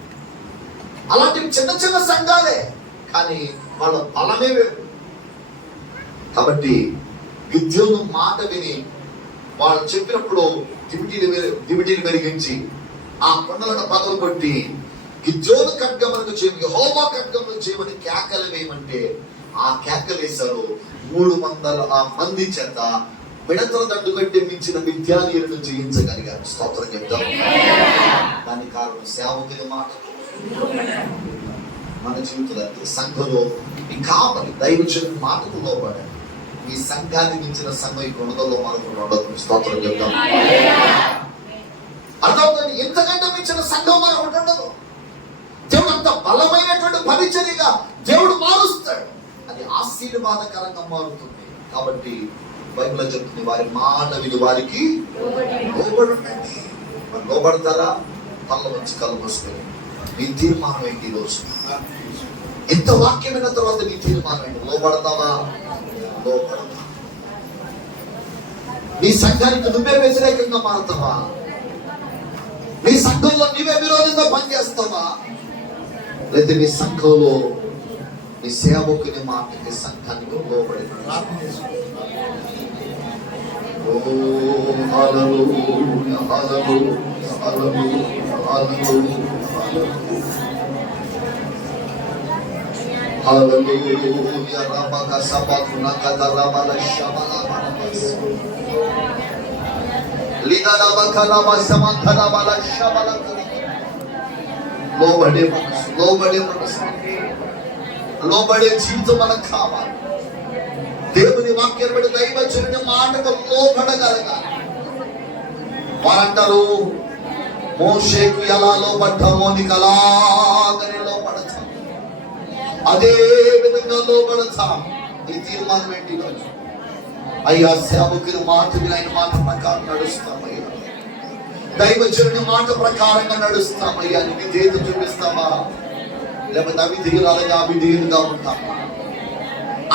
అలాంటివి చిన్న చిన్న సంఘాలే కానీ వాళ్ళ బలమే వేరు. కాబట్టి గిద్యోను మాట విని వాళ్ళు చెప్పినప్పుడు దివిటీలు మెరిగించి ఆ కొండలను పగలు కొట్టి గిద్యోను ఖడ్గములకు చేయమని యెహోవా ఖడ్గములకు చేయమని కేకలు వేయమంటే ఆ కేకలు వేశారు. 300 మంది చేత మిడతల దండు కంటే మించిన మిథ్యానీయులను జయించగలిగారు. స్తోత్రం చెప్తాం. దానికి కారణం సేవకుని మాట. మన జీవితంలో సంఘంలో ఈ కాపరి దైవజనుని మాటకు లోబడాలి. ఈ సంఘాన్ని మించిన సంఘం ఈ గుణదలో మనకు ఉండదు. స్తోత్రం చెప్తాం. అర్థమవుతుంది. ఇంతకంటే మించిన సంఘం మనకు ఉండదు. దేవుడు అంత బలమైనటువంటి పరిచర్యగా దేవుడు మారుస్తాడు. అది ఆశీర్వాదకరంగా మారుతుంది. కాబట్టి బైబిల్ చెప్తుంది వారి మాట విని వారికి లోబడండి. మరి లోబడతారా? పళ్ళ వచ్చి కళ్ళు మూసుకొని నీ తీర్మానం ఏంటి? ఈరోజు ఇంత వాక్యం విన్న తర్వాత నీ తీర్మానం ఏంటి? లోబడతావా? లోబడతా. నీ సంఘానికి నువ్వే వ్యతిరేకంగా మారుతావా? నీ సంఘంలో నీవే విరోధంగా పనిచేస్తావా? లేదా నీ సంఘంలో నీ సేవకుని మాటకి సంఘానికి లోబడి లోబడే జీవితం మనకు కావాలి. దేవుని వాక్యం బట్టి దైవజనుని మాటకు లోబడగలగాలి. వారంటారు మోషేకు ఎలా లోబడ్డామో నీకు అలాగనే లోబడతాం, అదే విధంగా లోబడతాం. ఈ తీర్మానం ఏంటి? అయ్యా సేవకుని మాట వినైన మాట ప్రకారం నడుస్తామయ్యా, దైవజనుని మాట ప్రకారంగా నడుస్తామయ్యా. నీ విధేయత చూపిస్తామా? లేకపోతే అవిధేయులుగా ఉంటామా?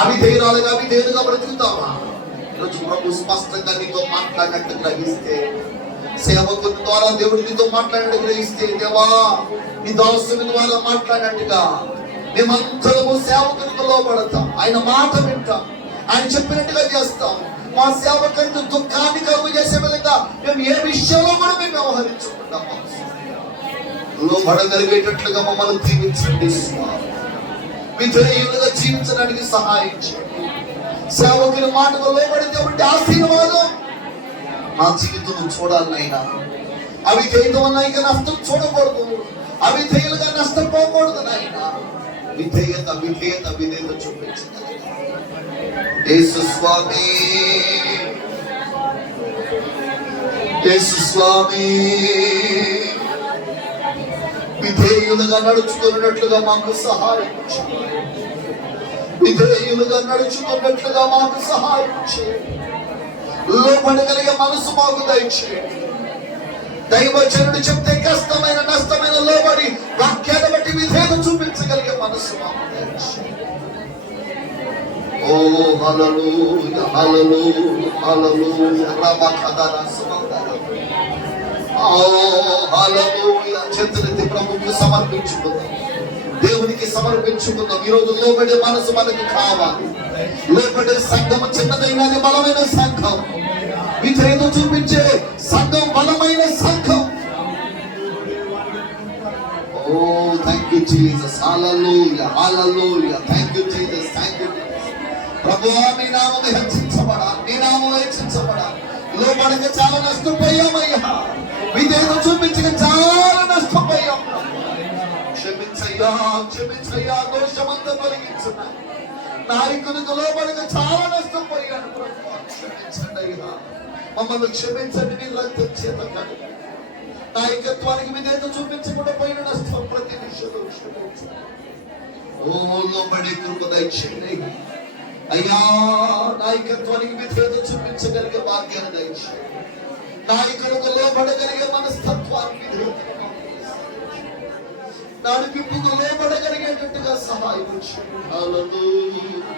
అవిధేయులుగా బ్రతుకుతామా? ఈరోజు ప్రభు స్పష్టంగా నీతో మాట్లాడినట్టు గ్రహిస్తే, సేవకుని ద్వారా దేవుడు నీతో మాట్లాడినట్టు గ్రహిస్తే, దేవా నీ దాసుని ద్వారా మాట్లాడినట్టుగా మేమంతరము సేవకునికి లోబడతాం, ఆయన మాట వింటాం, ఆయన చెప్పినట్టుగా చేస్తాం. మా సేవకునికి దుఃఖాన్ని కలుగు చేసే విధంగా మేము ఏ విషయంలో కూడా మేము వ్యవహరించుకుంటాము. లోబడగలిగేటట్లుగా మమ్మల్ని దీవించండి స్వామి. విధేయులుగా జీవించడానికి సహాయం చేయండి. సేవకుల మాటకు లోబడితే ఉంటే ఆశీర్వాదం నా జీవితం చూడాలనైనా. అవిధేయత వల్ల ఇక నష్టం చూడకూడదు, అవిధేయులుగా నష్టపోకూడదు నాయనా. విధేయత విధేయత విధేయత చూపించగలిగిన యేసు స్వామి, యేసు స్వామి, విధేయులుగా నడుచుకున్నట్లుగా మాకు సహాయం చేయండి. విధేయులుగా నడుచుకున్నట్లుగా మాకు సహాయం చేయండి. లోపడగలిగే మనసు మాకు దయచేయండి. దైవజనుడు చెప్తే కష్టమైన నష్టమైన లోబడి వాక్యాన్ని బట్టి విధేయత చూపించగలిగే మనసు మాకు దయచేయండి. ఓ హల్లెలూయా, హల్లెలూయా, హల్లెలూయా. రమకదన సుమందర. ఓ హల్లెలూయా. చేతులెత్తి ప్రభువుకు సమర్పించుకుందాం, దేవునికి సమర్పించుకుందాం. ఈరోజు లోబడే మనసు మనకి కావాలి. లోబడే సంఘం చిన్నదైనా బలమైన సంఘం, విధేయత చూపించే సంఘం బలమైన సంఘం. Oh thank you Jesus, hallelujah, hallelujah. Thank you Jesus, thank you ప్రభువా. నీ నామము హెచ్చించబడాలి, నీ నామము హెచ్చించబడాలి. లోబడక చాలా నష్టపోయామయ్యా, విధేయత చూపించక చాలా నష్టపోయాం. క్షమించయ్యా, క్షమించయ్యా. దోషమంతా తొలగించున్నా. నాయకునికి లోబడక చాలా నష్టపోయాను ప్రభువా. క్షమించండి అయ్యా, మమ్మల్ని క్షమించండి. నీ రక్తం చేత కడుగు. నాయకత్వానికి విధేయత చూపించకుండా పోయిన నష్టం ప్రతి విషయంలో క్షమించండి. ఓ లోబడే కృప దయచేయండి అయ్యా. నాయకత్వానికి విధేయత చూపించగలిగే భాగ్యాన్ని దయచేయండి. నాయకులకు లోబడగలిగే మనస్తత్వాన్ని విధేయత నడిపింపుకు లోబడగలిగేటట్టుగా సహాయం చేయండి. హల్లెలూయా.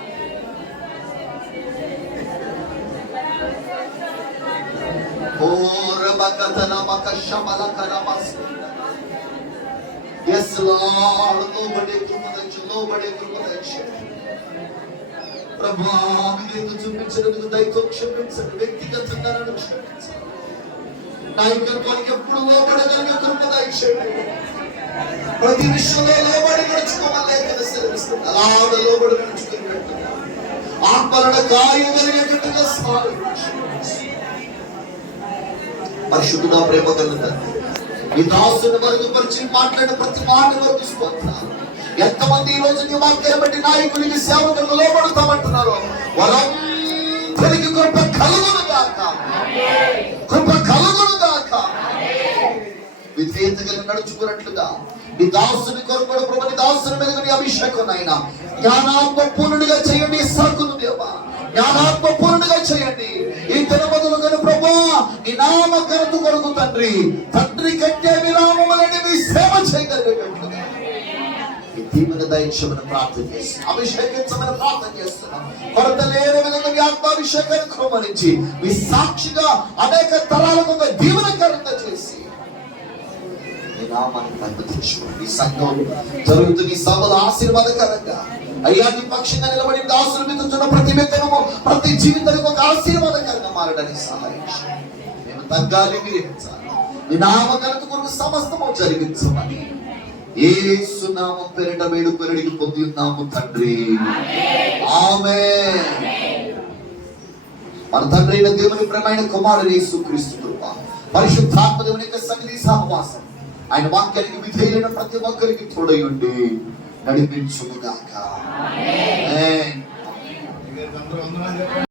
ఓ రబకతన మకషమలకన మస్. yes lord. లోబడే కృప దయచేయండి, లోబడే కృప దయచేయండి ప్రభువా. విధేయత చూపించినందుకు దయతో క్షమించండి. వ్యక్తిగతంగా నన్ను క్షమించండి. నాయకత్వానికి ఎప్పుడు లోబడగలిగే కృప దయచేయండి. ప్రతి విషయంలో లోబడి నడుచుకోవాలని సెలవిస్తుంది. అలా లోబడి నడుచుకున్నట్టుగా ఆత్మలను గాయగలిగేటట్టుగా సహాయం చేయండి. పరిశుద్ధుడా, ప్రేమ కలుగుతా ఈ దాసుని మరుగుపరిచి మాట్లాడిన ప్రతి మాట వరకు స్తోత్రాలు. ఎంతమంది ఈ రోజు నీ వాక్యాన్ని బట్టి నాయకునికి సేవకులకు లోబడతామంటున్నారు, వారందరికీ కృప కలుగును గాక, కృప కలుగును గాక. విధేయతగా నడుచుకున్నట్లుగా నీ దాసుని కొరకు ప్రభు, నీ దాసుని మీద నీ అభిషేకం అయినా జ్ఞానాత్మ పూర్ణుడిగా చేయండి. సాకును దేవా, జ్ఞానాత్మ పూర్ణుడిగా చేయండి. ఈ దినమదులుగా ప్రభు నీ నామ ఘనత కొరకు తండ్రి, తండ్రి కంటే విరామములని మీ సేవ చేయగలిగేటట్లుగా దీవెన దయచేయమని ప్రార్థన చేస్తున్నాం, అభిషేకించమని ప్రార్థన చేస్తున్నాం. కొరత లేని విధంగా మీ ఆత్మాభిషేకాన్ని కుమరించి మీ సాక్షిగా అనేక తరాలకు దీవెనకరంగా చేసి ఈ సంఘం జరుగుతున్న ఈ సభలు ఆశీర్వాదకరంగా అయ్యా నీ పక్షంగా నిలబడి దాసులు మీతున్న ప్రతి వ్యక్తము ప్రతి జీవితానికి ఒక ఆశీర్వాదకరంగా మారడానికి సహాయం చేయండి. మేము తగ్గాలి, మీరు హెచ్చాలి. నీ నామఘనత కొరకు సమస్తము జరిగించమని యేసు నామం పేరిట వేడుకొనిడికి పొంది ఉన్నాము తండ్రి, ఆమేన్. మన తండ్రి అయిన దేవుని ప్రేమైన కుమారుడు యేసుక్రీస్తు కృప, పరిశుద్ధాత్మ దేవుని యొక్క సన్నిధి సహవాసం ఆయన వాక్యానికి విధేయులైన ప్రతి ఒక్కరికి తోడై ఉండి నడిపించును గాక. ఆమేన్.